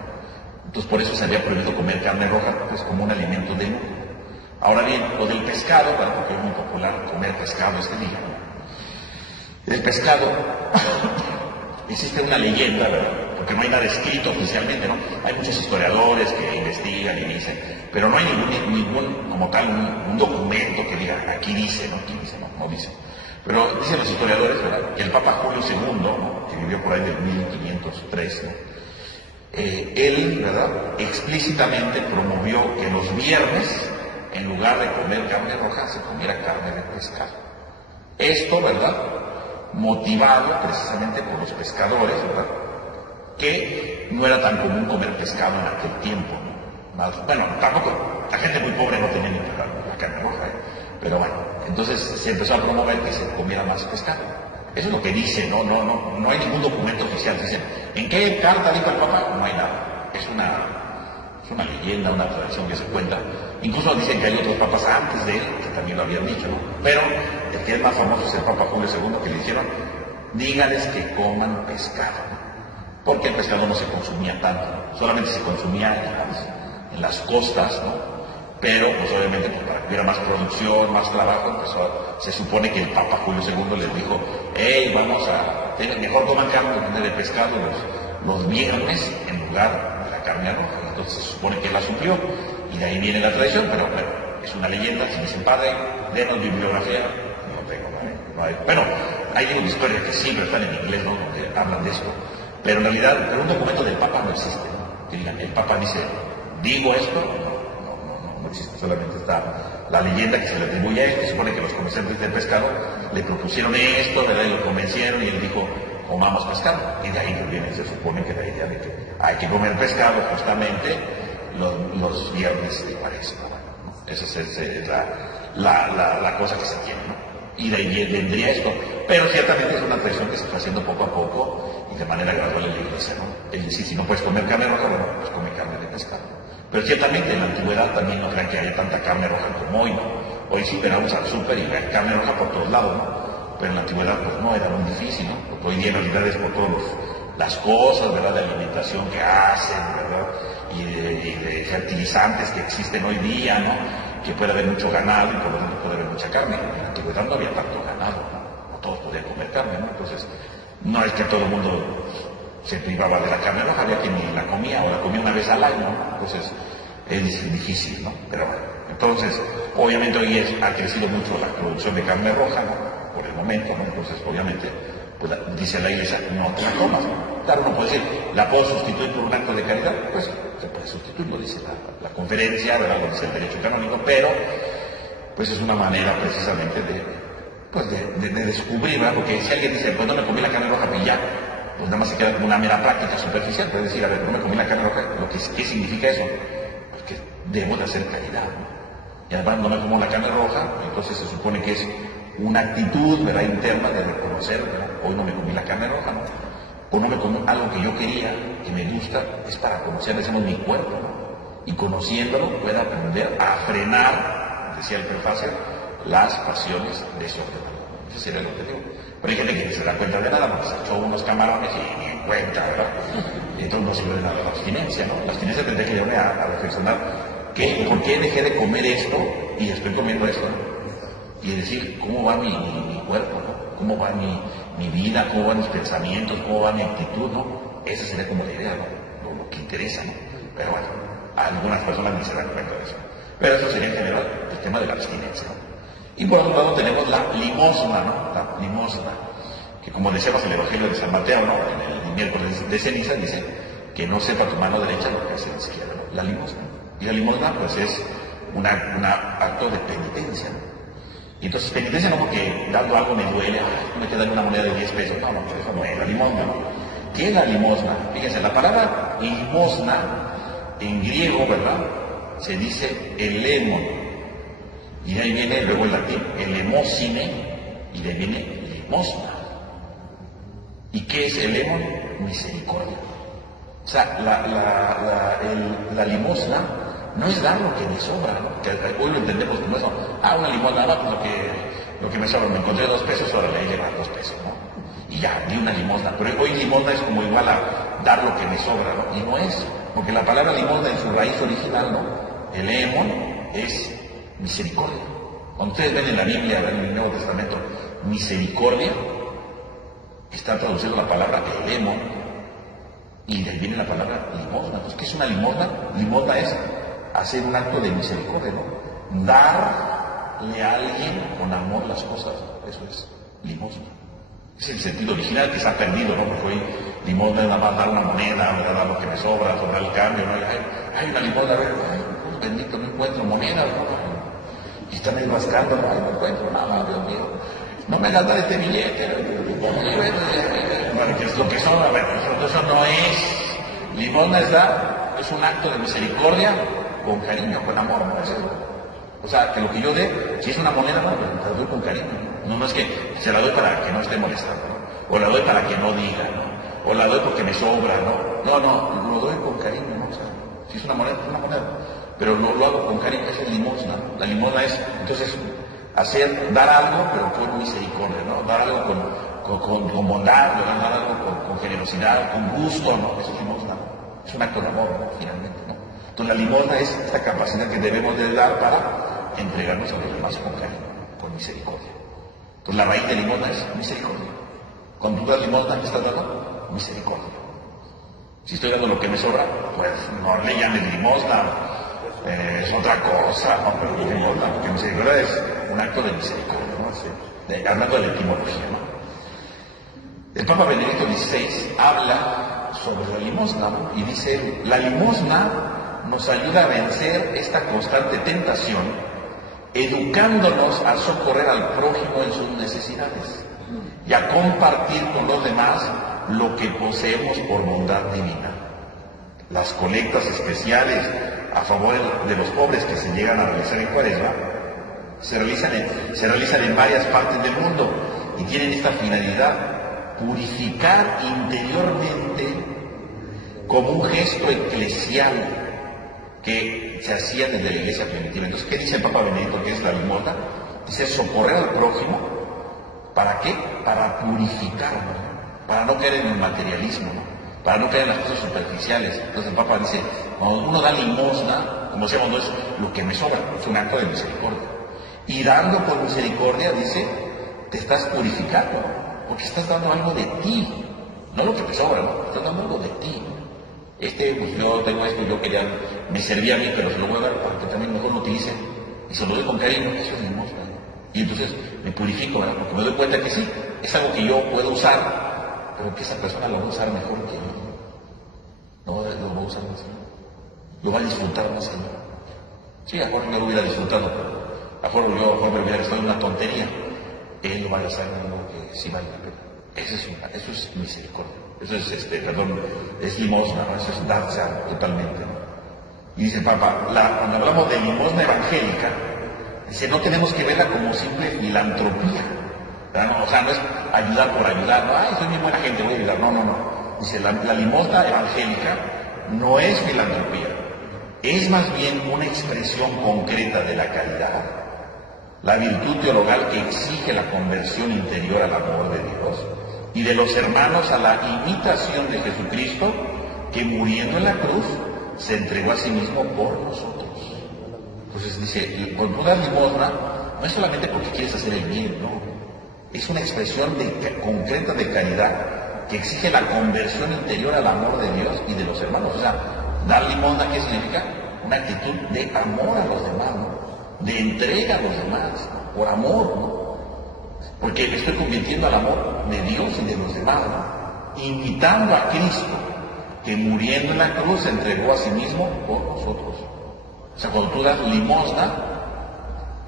Entonces, por eso se había prohibido comer carne roja, pues como un alimento de lujo. Ahora bien, lo del pescado, bueno, porque es muy popular comer pescado este día, ¿no? El pescado, existe una leyenda, ¿verdad? Porque no hay nada escrito oficialmente, ¿no? Hay muchos historiadores que investigan y dicen, pero no hay ningún como tal, un documento que diga, aquí dice, ¿no? Aquí dice, no dice. Pero dicen los historiadores, ¿verdad?, que el Papa Julio II, ¿no?, que vivió por ahí del 1503, ¿no?, él, ¿verdad?, explícitamente promovió que los viernes, en lugar de comer carne roja, se comiera carne de pescado. Esto, ¿verdad?, motivado precisamente por los pescadores, ¿verdad?, que no era tan común comer pescado en aquel tiempo, ¿no? Bueno, tampoco, la gente muy pobre no tenía ni la carne roja, pero bueno, entonces se empezó a promover que se comiera más pescado. Eso es lo que dice, no hay ningún documento oficial. Dicen, ¿en qué carta dijo el Papa? No hay nada. Es una leyenda, una tradición que se cuenta. Incluso dicen que hay otros papas antes de él que también lo habían dicho, ¿no? Pero el que es más famoso es el Papa Julio II, que le dijeron, dígales que coman pescado, ¿no? Porque el pescado no se consumía tanto, ¿no? Solamente se consumía en las costas, ¿no? Pero, pues obviamente, pues, para que hubiera más producción, más trabajo, se supone que el Papa Julio II les dijo, hey, mejor coman carne de pescado los viernes en lugar de la carne roja. Entonces se supone que él la suplió, y de ahí viene la tradición, pero es una leyenda. Si dicen, padre, denos bibliografía, no tengo, no hay. Bueno, hay libros de historia que siempre están en inglés, ¿no?, donde hablan de esto, pero en realidad, un documento del Papa no existe, ¿no? Que digan, el Papa dice, digo esto, no existe, solamente está la leyenda que se le atribuye a él, que supone que los comerciantes del pescado le propusieron esto, ¿verdad?, y lo convencieron, y él dijo, comamos pescado, y de ahí viene, se supone que la idea de que hay que comer pescado justamente los viernes de Cuaresma, ¿no? Esa es la cosa que se tiene, ¿no? Y de ahí vendría esto, pero ciertamente es una tradición que se está haciendo poco a poco y de manera gradual en la iglesia, ¿no? Es decir, si no puedes comer carne roja, bueno, pues come carne de pescado. Pero ciertamente en la antigüedad también no crean que haya tanta carne roja como hoy, ¿no? Hoy sí vamos al súper y hay carne roja por todos lados, ¿no? Pero en la antigüedad pues no, era muy difícil, ¿no? Porque hoy día en realidad es por todas las cosas, ¿verdad?, de alimentación que hacen, ¿verdad?, y de fertilizantes que existen hoy día, ¿no?, que puede haber mucho ganado y por lo tanto puede haber mucha carne. En la antigüedad no había tanto ganado, ¿no? No todos podían comer carne, ¿no? Entonces, no es que todo el mundo se privaba de la carne roja, había quien ni la comía o la comía una vez al año, ¿no? Entonces es difícil, ¿no? Pero bueno, entonces obviamente hoy ha crecido mucho la producción de carne roja, ¿no?, por el momento, ¿no? Entonces obviamente pues dice la iglesia, no te la comas, ¿no? Claro, uno puede decir, ¿la puedo sustituir por un acto de caridad? Pues se puede sustituir, lo dice la conferencia, ¿verdad?, lo dice el derecho canónico, pero pues es una manera precisamente de descubrir, ¿verdad? Porque si alguien dice, pues no me comí la carne roja, pues ya, pues nada más se queda como una mera práctica superficial, puede decir, a ver, no me comí la carne roja, ¿qué significa eso? Pues que debo de hacer caridad, ¿no? Y además no me como la carne roja, entonces se supone que es una actitud, ¿verdad?, interna de reconocer, ¿verdad?, hoy no me comí la carne roja, ¿no?, o no me comí algo que yo quería, que me gusta, es para conocer, decimos, mi cuerpo, ¿no? Y conociéndolo puedo aprender a frenar, decía el prefacio, las pasiones desordenadas. Ese sería el objetivo. Pero hay gente que ni se da cuenta de nada, porque se echó unos camarones y ni en cuenta, ¿verdad? Y entonces no sirve de nada la abstinencia, ¿no? La abstinencia tendría que llevarme a reflexionar, ¿por qué dejé de comer esto y estoy comiendo esto, ¿no? Y decir, ¿cómo va mi cuerpo, ¿no? ¿Cómo va mi vida? ¿Cómo van mis pensamientos? ¿Cómo va mi actitud, no? Esa sería como la idea, ¿no? Lo que interesa, ¿no? Pero bueno, a algunas personas ni se dan cuenta de eso. Pero eso sería en general el tema de la abstinencia, ¿no? Y por otro lado tenemos la limosna, ¿no? La limosna, que como decíamos en el Evangelio de San Mateo, ¿no?, en el miércoles de ceniza, dice que no sepa tu mano derecha lo que hace la izquierda, ¿no? La limosna. Y la limosna, pues, es un acto de penitencia, ¿no? Y entonces penitencia no porque dando algo me duele, me queda una moneda de 10 pesos, no, eso no es la limosna, ¿no? ¿Qué es la limosna? Fíjense, la palabra limosna en griego, ¿verdad?, se dice elemon, y de ahí viene luego el latín, elemosine, y de ahí viene limosna. ¿Y qué es el lemon? Misericordia. O sea, la limosna no es dar lo que me sobra, ¿no? Que hoy lo entendemos como eso. Una limosna, no, pues lo que me sobra, me encontré 2 pesos, ahora le llevan 2 pesos, ¿no? Y ya, di una limosna. Pero hoy limosna es como igual a dar lo que me sobra, ¿no? Y no es, porque la palabra limosna en su raíz original, ¿no? El lemon es misericordia. Cuando ustedes ven en la Biblia, en el Nuevo Testamento, misericordia, está traduciendo la palabra lemon, y de ahí viene la palabra limosna. Entonces, ¿qué es una limosna? Limosna es hacer un acto de misericordia, ¿no? Darle a alguien con amor las cosas. Eso es limosna. Es el sentido original que se ha perdido, ¿no? Porque hoy limosna es nada más dar una moneda, dar lo que me sobra, sobrar el cambio, ¿no? Hay una limosna, a ver, bendito, no encuentro moneda, ¿no? Y están ahí rascando, no encuentro nada, Dios mío. No me hagas dar este billete. Que es lo que sobra, bueno, eso no es. Limosna es un acto de misericordia con cariño, con amor, ¿no? O sea, que lo que yo dé, si es una moneda, no, la doy con cariño. No es que se la doy para que no esté molestando, ¿no? O la doy para que no diga, ¿no? O la doy porque me sobra, ¿no? No, lo doy con cariño, ¿no? O sea, si es una moneda, es una moneda. Pero lo hago con cariño, esa es limosna, ¿no? La limosna es, entonces, dar algo, pero con misericordia, ¿no? Dar algo con bondad, dar algo con generosidad, con gusto, ¿no? Eso es limosna, ¿no? Es un acto de amor, ¿no? Finalmente, ¿no? Entonces la limosna es esta capacidad que debemos de dar para entregarnos a los demás con cariño, con misericordia. Entonces la raíz de limosna es misericordia. Cuando tú das limosna, ¿qué estás dando? Misericordia. Si estoy dando lo que me sobra, pues no le llames limosna, es otra cosa, no, pero limosna, porque misericordia es un acto de misericordia, ¿no? Hablando de la etimología, ¿no? El Papa Benedicto XVI habla sobre la limosna, ¿no? Y dice, la limosna nos ayuda a vencer esta constante tentación, educándonos a socorrer al prójimo en sus necesidades y a compartir con los demás lo que poseemos por bondad divina. Las colectas especiales a favor de los pobres que se llegan a realizar en Cuaresma se realizan en varias partes del mundo y tienen esta finalidad: purificar interiormente como un gesto eclesial que se hacía desde la iglesia primitiva. Entonces, ¿qué dice el Papa Benedicto que es la limosna? Dice socorrer al prójimo. ¿Para qué? Para purificarnos, para no caer en el materialismo, ¿no? Para no caer en las cosas superficiales. Entonces el Papa dice, cuando uno da limosna, como decíamos, no es lo que me sobra, es un acto de misericordia. Y dando por misericordia, dice, te estás purificando, porque estás dando algo de ti, no lo que te sobra, ¿no? Estás dando algo de ti. Pues yo tengo esto, me servía a mí, pero se lo voy a dar para que también mejor lo utilice. Y se lo doy con cariño, eso es limosna, ¿no? Y entonces me purifico, ¿verdad? Porque me doy cuenta que sí, es algo que yo puedo usar, pero que esa persona lo va a usar mejor que yo. No lo va a usar más que yo. Lo va a disfrutar más que yo. Sí, a lo mejor yo lo hubiera disfrutado, pero a lo mejor me hubiera estado en una tontería. Él lo va a hacer en algo que sí vale la pena. Eso es misericordia. Eso es, es limosna, ¿no? Eso es darse totalmente, ¿no? Y dice el Papa, cuando hablamos de limosna evangélica, dice, no tenemos que verla como simple filantropía. No, o sea, no es ayudar por ayudar, no, ay, soy muy buena gente, voy a ayudar. No. Dice, la limosna evangélica no es filantropía, es más bien una expresión concreta de la caridad, la virtud teologal que exige la conversión interior al amor de Dios y de los hermanos a la imitación de Jesucristo, que muriendo en la cruz se entregó a sí mismo por nosotros. Entonces dice, cuando tú das limosna, no es solamente porque quieres hacer el bien, no. Es una expresión concreta de caridad que exige la conversión interior al amor de Dios y de los hermanos. O sea, dar limosna, ¿qué significa? Una actitud de amor a los demás, ¿no? De entrega a los demás, ¿no? Por amor, ¿no? Porque me estoy convirtiendo al amor de Dios y de los demás, ¿no? Imitando a Cristo, que muriendo en la cruz se entregó a sí mismo por nosotros. O sea, cuando tú das limosna,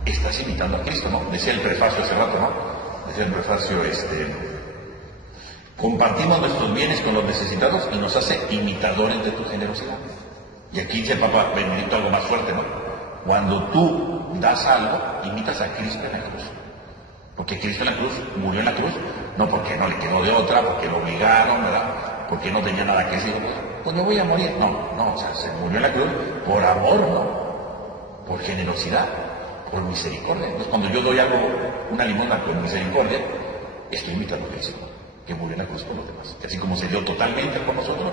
estás imitando a Cristo, ¿no? Decía el prefacio hace rato, ¿no? Decía el prefacio, compartimos nuestros bienes con los necesitados y nos hace imitadores de tu generosidad. Y aquí dice el Papa Benedicto algo más fuerte, ¿no? Cuando tú das algo, imitas a Cristo en la cruz. Porque Cristo en la cruz, murió en la cruz, no porque no le quedó de otra, porque lo obligaron, ¿verdad? Porque no tenía nada que decir, pues me voy a morir. No, o sea, se murió en la cruz por amor, ¿no? Por generosidad, por misericordia. Entonces, cuando yo doy algo, una limosna con misericordia, estoy imitando a Cristo, que murió en la cruz por los demás. Que así como se dio totalmente por nosotros,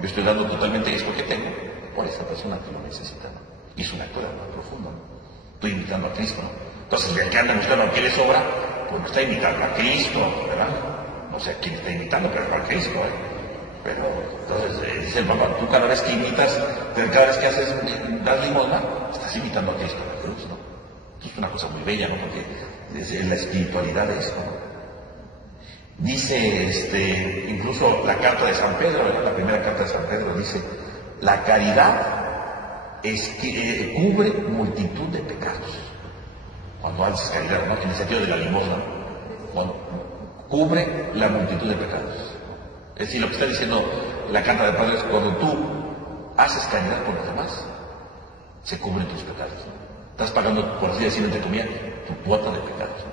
yo estoy dando totalmente esto que tengo por esa persona que lo necesita, ¿no? Y es un acto de amor profundo, ¿no? Estoy imitando a Cristo, ¿no? Entonces, el que anda buscando a quién le sobra, pues no está imitando a Cristo, ¿verdad? No sé a quién está imitando, pero a Cristo, ¿eh? Pero, entonces, dice el Papa, tú cada vez que imitas, cada vez que das limosna, estás imitando a Cristo en la cruz, ¿no? Es una cosa muy bella, ¿no? Porque es la espiritualidad de esto, ¿no? Dice, incluso la carta de San Pedro, ¿verdad? La primera carta de San Pedro dice, la caridad cubre multitud de pecados. Cuando haces caridad, ¿no? En el sentido de la limosna, cuando cubre la multitud de pecados. Es decir, lo que está diciendo la carta de Padre es cuando tú haces caridad por los demás, se cubren tus pecados, ¿no? Estás pagando, por así decirlo, entre comillas, tu cuota de pecados, ¿no?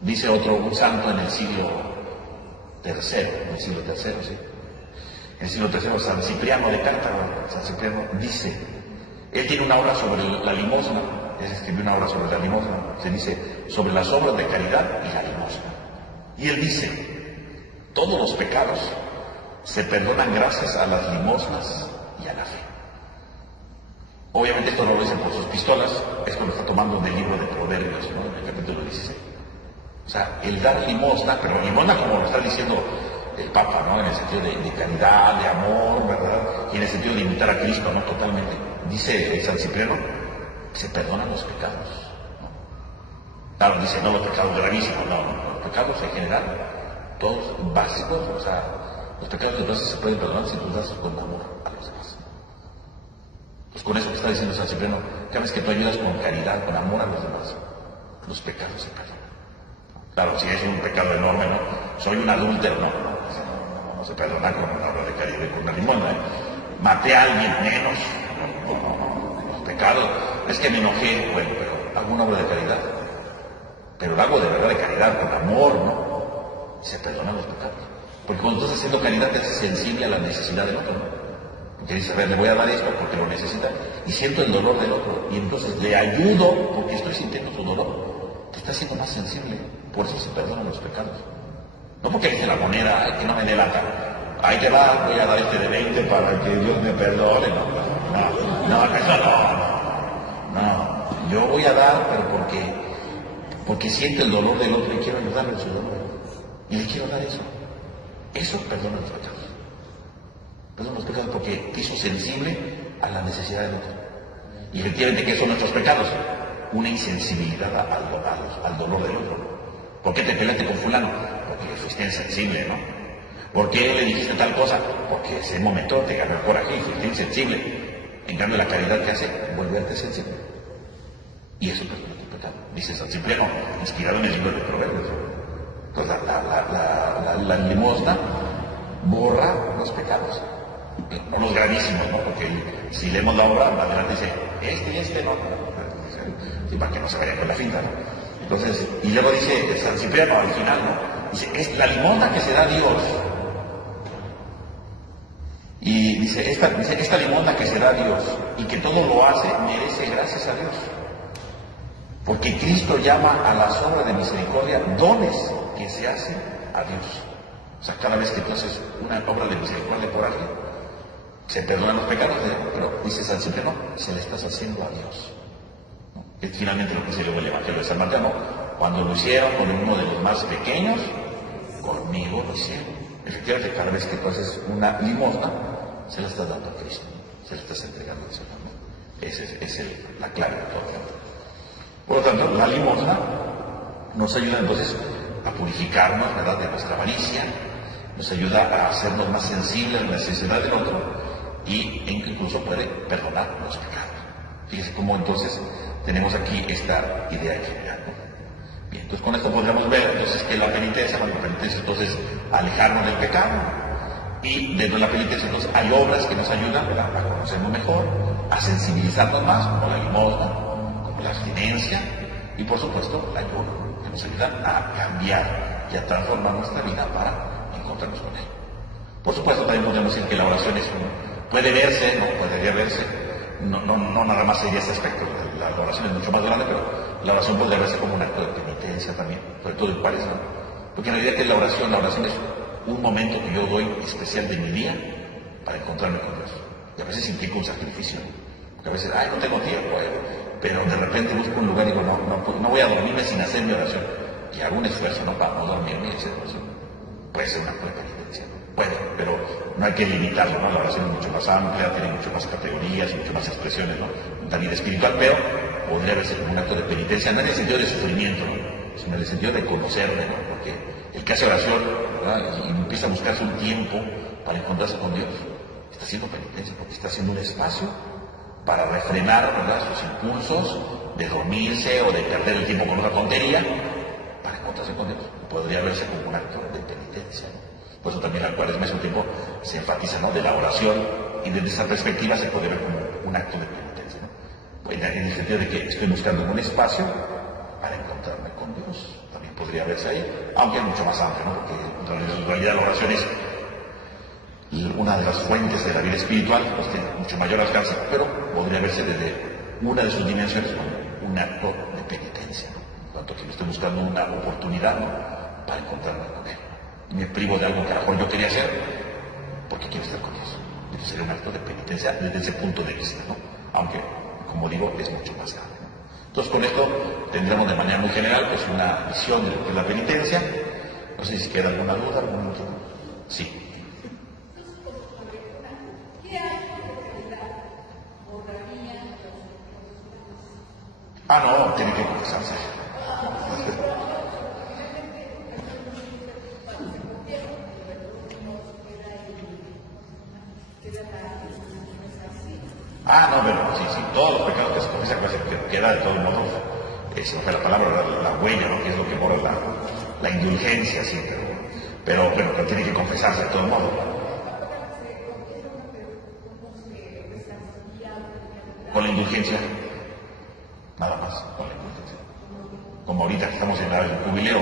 Dice un santo en el siglo III, ¿sí? En el siglo III, San Cipriano de Cártago, San Cipriano dice, él tiene una obra sobre la limosna, él escribió una obra sobre la limosna, se dice, sobre las obras de caridad y la limosna. Y él dice, todos los pecados se perdonan gracias a las limosnas y a la fe. Obviamente esto no lo dice por sus pistolas, esto lo está tomando del libro de Proverbios, ¿no? En el capítulo 16. O sea, el dar limosna, pero limosna como lo está diciendo el Papa, ¿no? En el sentido de caridad, de amor, ¿verdad? Y en el sentido de imitar a Cristo, ¿no? Totalmente. Dice el San Cipriano, se perdonan los pecados, ¿no? Claro, dice, no los pecados gravísimos, no, los pecados en general, todos básicos, o sea, los pecados entonces se pueden perdonar si tú das con amor a los demás. Pues con eso que está diciendo San Cipriano, cada vez que tú ayudas con caridad, con amor a los demás, los pecados se perdonan. Claro, si es un pecado enorme, ¿no? Soy un adúltero, no se perdona con una obra de caridad y con una limosna, ¿eh? Maté a alguien menos, los pecados, es que me enojé, bueno, pero hago una obra de caridad, pero lo hago de verdad de caridad, con amor, ¿no? Se perdonan los pecados. Porque cuando tú estás haciendo caridad te haces sensible a la necesidad del otro, ¿no? Porque dices, a ver, le voy a dar esto porque lo necesita, y siento el dolor del otro, y entonces le ayudo porque estoy sintiendo su dolor. Te está haciendo más sensible, por eso se perdonan los pecados. No porque dice la moneda, ay, que no me dé lata, ahí te va, voy a dar este de 20 para que Dios me perdone. No, eso no. Yo voy a dar, pero porque siento el dolor del otro y quiero ayudarle en su dolor. Y le quiero dar eso. Eso perdona los pecados. Perdona los pecados porque te hizo sensible a la necesidad del otro. Y efectivamente, ¿qué son nuestros pecados? Una insensibilidad al dolor del otro. ¿Por qué te peleaste con fulano? Porque fuiste insensible, ¿no? ¿Por qué le dijiste tal cosa? Porque ese momento te ganó el coraje y fuiste insensible. En cambio, la caridad que hace, volverte sensible. Y eso perdona tu pecado. Dice San Cipriano, inspirado en el libro de Proverbios. Entonces, la limosna borra los pecados. No los gravísimos, ¿no? Porque si leemos la obra, más adelante dice, este y este no. Sí, para que no se vaya con la finta, ¿no? Entonces, y luego dice San Cipriano al final, ¿no? Dice, es la limosna que se da a Dios. Y dice, esta limosna que se da a Dios y que todo lo hace, merece gracias a Dios. Porque Cristo llama a las obras de misericordia dones que se hacen a Dios. O sea, cada vez que tú haces una obra de misericordia por alguien, se perdonan los pecados, pero dice San Cipriano, se le estás haciendo a Dios. ¿No? Es finalmente lo que dice luego el Evangelio de San Mateo, ¿no? Cuando lo hicieron con uno de los más pequeños, conmigo lo hicieron. Efectivamente, cada vez que tú haces una limosna, se la estás dando a Cristo, se la estás entregando al Señor, ¿no? Esa es la clave de todo. Por lo tanto, la limosna nos ayuda entonces a purificarnos, ¿verdad?, de nuestra avaricia, nos ayuda a hacernos más sensibles a la necesidad del otro y incluso puede perdonar los pecados. Fíjense cómo entonces tenemos aquí esta idea general, ¿no? Bien, entonces con esto podríamos ver entonces que la penitencia, entonces alejarnos del pecado, y dentro de la penitencia entonces hay obras que nos ayudan, ¿verdad?, a conocernos mejor, a sensibilizarnos más, como la limosna, como la abstinencia, y por supuesto la ayuda, que nos ayuda a cambiar y a transformar nuestra vida para encontrarnos con Él. Por supuesto, también podemos decir que la oración puede verse, ¿no? Podría verse, no nada más sería ese aspecto, la oración es mucho más grande, pero la oración podría verse como un acto de penitencia también, sobre todo en Cuaresma, porque en realidad que es la oración es un momento que yo doy especial de mi día para encontrarme con Dios. Y a veces implica un sacrificio, porque a veces, no tengo tiempo, pero de repente busco un lugar y digo, no voy a dormirme sin hacer mi oración, y hago un esfuerzo, ¿no? Para no dormirme y hacer oración. Puede ser un acto de penitencia, puede, pero no hay que limitarlo, ¿no? La oración es mucho más amplia, tiene mucho más categorías, mucho más expresiones, ¿no? La vida espiritual, pero podría verse como un acto de penitencia, no en el sentido de sufrimiento, ¿no? Sino en el sentido de conocerme, ¿no? Porque el que hace oración, ¿verdad? Y empieza a buscarse un tiempo para encontrarse con Dios, está haciendo penitencia, porque está haciendo un espacio para refrenar, ¿verdad?, sus impulsos de dormirse o de perder el tiempo con una tontería, para encontrarse con Dios. Podría verse como un acto de penitencia, ¿no? Por eso también la Cuaresma es un tiempo, se enfatiza, ¿no?, de la oración, y desde esa perspectiva se puede ver como un acto de penitencia, ¿no? Pues en el sentido de que estoy buscando un espacio para encontrarme con Dios. También podría verse ahí, aunque es mucho más amplio, ¿no? Porque en realidad la oración es una de las fuentes de la vida espiritual, pues tiene mucho mayor alcance, pero podría verse desde una de sus dimensiones como un acto de penitencia, ¿no? En cuanto a que estoy buscando una oportunidad, ¿no?, para encontrarme con Él. Y me privo de algo que a lo mejor yo quería hacer porque quiero estar con Dios. Entonces sería un acto de penitencia desde ese punto de vista, ¿no? Aunque, como digo, es mucho más grande, ¿no? Entonces con esto tendremos de manera muy general pues una visión de lo que es la penitencia. No sé si queda alguna duda, algún otro. Sí. No, tiene que confesarse. No, pero sí, todos los pecados que se confiesan, que queda de todos modos, la palabra, la huella, ¿no?, que es lo que borra la indulgencia, sí, pero tiene que confesarse de todos modos. Con la indulgencia, nada más, con la indulgencia. Como ahorita que estamos en el jubileo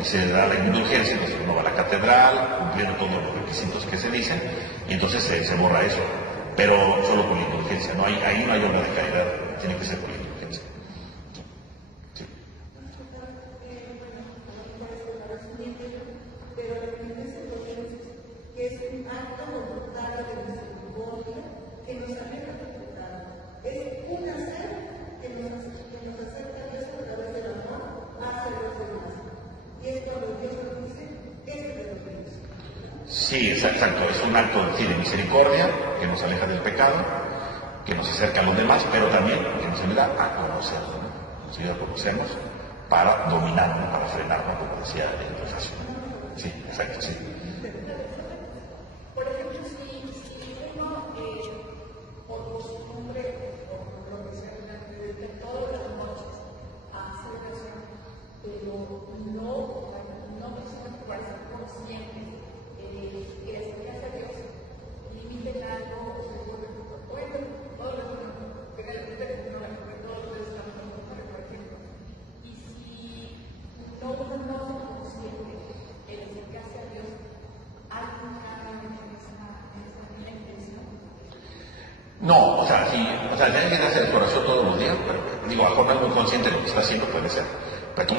y se da la indulgencia, entonces uno va a la catedral, cumpliendo todos los requisitos que se dicen, y entonces se borra eso. Pero solo con la indulgencia, ahí no hay obra de caridad, tiene que ser con la indulgencia. Sí. Sí, exacto, es un acto de misericordia que nos aleja del pecado, que nos acerca a los demás, pero también que nos ayuda a conocernos, ¿no? Nos ayuda a conocernos para dominarnos, para frenarnos, como decía el profesor. Sí, exacto, sí. Por ejemplo, si uno por costumbre o por lo que sea, dedica todas las noches a hacer oración, pero no para ser consciente que acercarse a Dios limiten algo, bueno, todos los realmente no todos los estamos por ejemplo. Y si uno no es consciente el acercarse a Dios, ¿hay un cambio en esa intención? No, tiene que hacer oración todos los días, pero digo, a lo mejor no es muy consciente de lo que está haciendo, puede ser. Pero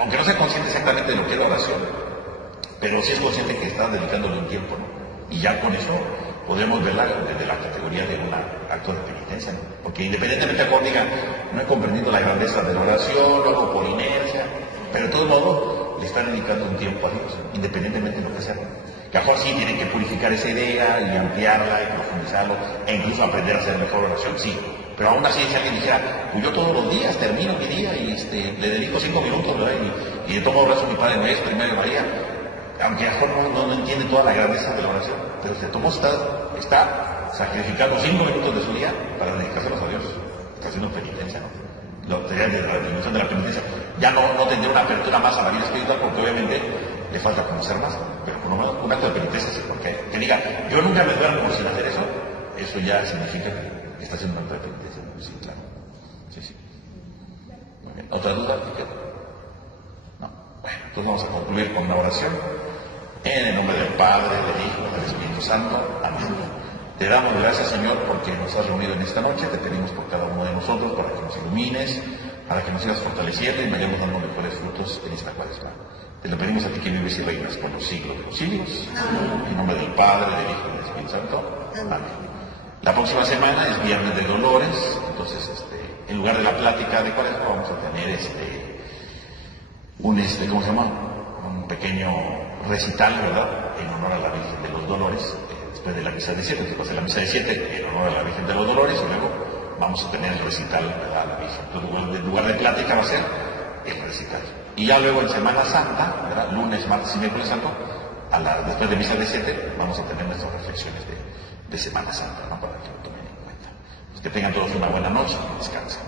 aunque no sea consciente exactamente de lo que es la oración, pero sí es consciente que está dedicándole un tiempo, ¿no? Y ya con eso podemos verla desde la categoría de un acto de penitencia, ¿no? Porque independientemente de cómo diga, no he comprendido la grandeza de la oración, lo hago por inercia, pero de todos modos le están dedicando un tiempo a Dios, independientemente de lo que sea. Que a lo mejor sí tienen que purificar esa idea y ampliarla y profundizarlo, e incluso aprender a hacer mejor oración, sí. Pero aún así, si alguien dijera, pues yo todos los días termino mi día y le dedico 5 minutos, ¿verdad? Y de todo modo rezo mi Padre Nuestro y María María, aunque a lo mejor no entiende toda la grandeza de la oración, pero de todo modo está sacrificando 5 minutos de su día para dedicárselos a Dios. Está haciendo penitencia, ¿no? La dimensión de la penitencia. Ya no tendría una apertura más a la vida espiritual, porque obviamente le falta conocer más, pero por lo menos un acto de penitencia, sí, porque que diga, yo nunca me duermo sin hacer eso ya significa que está haciendo un acto de penitencia. Sí, claro. Sí. Muy bien. ¿Otra duda? No. Bueno. Entonces vamos a concluir con una oración. En el nombre del Padre, del Hijo, del Espíritu Santo. Amén. Te damos gracias, Señor, porque nos has reunido en esta noche. Te pedimos por cada uno de nosotros para que nos ilumines, para que nos sigas fortaleciendo y vayamos dando mejores frutos en esta cuaresma. Te lo pedimos a ti que vives y reinas por los siglos de los siglos. Amén. En nombre del Padre, del Hijo y del Espíritu Santo. Amén. La próxima semana es Viernes de Dolores. Entonces, en lugar de la plática de cuaresma, vamos a tener ¿cómo se llama? Un pequeño recital, ¿verdad? En honor a la Virgen de los Dolores. Después de la misa de 7, después de la misa de 7, en honor a la Virgen de los Dolores, y luego vamos a tener el recital, ¿verdad? A la Virgen. Entonces, en lugar de plática va a ser el recital. Y ya luego en Semana Santa, ¿verdad? Lunes, martes y miércoles santo, después de misa de 7, vamos a tener nuestras reflexiones de Semana Santa, ¿no? Para que lo tomen en cuenta. Pues que tengan todos una buena noche y descansen.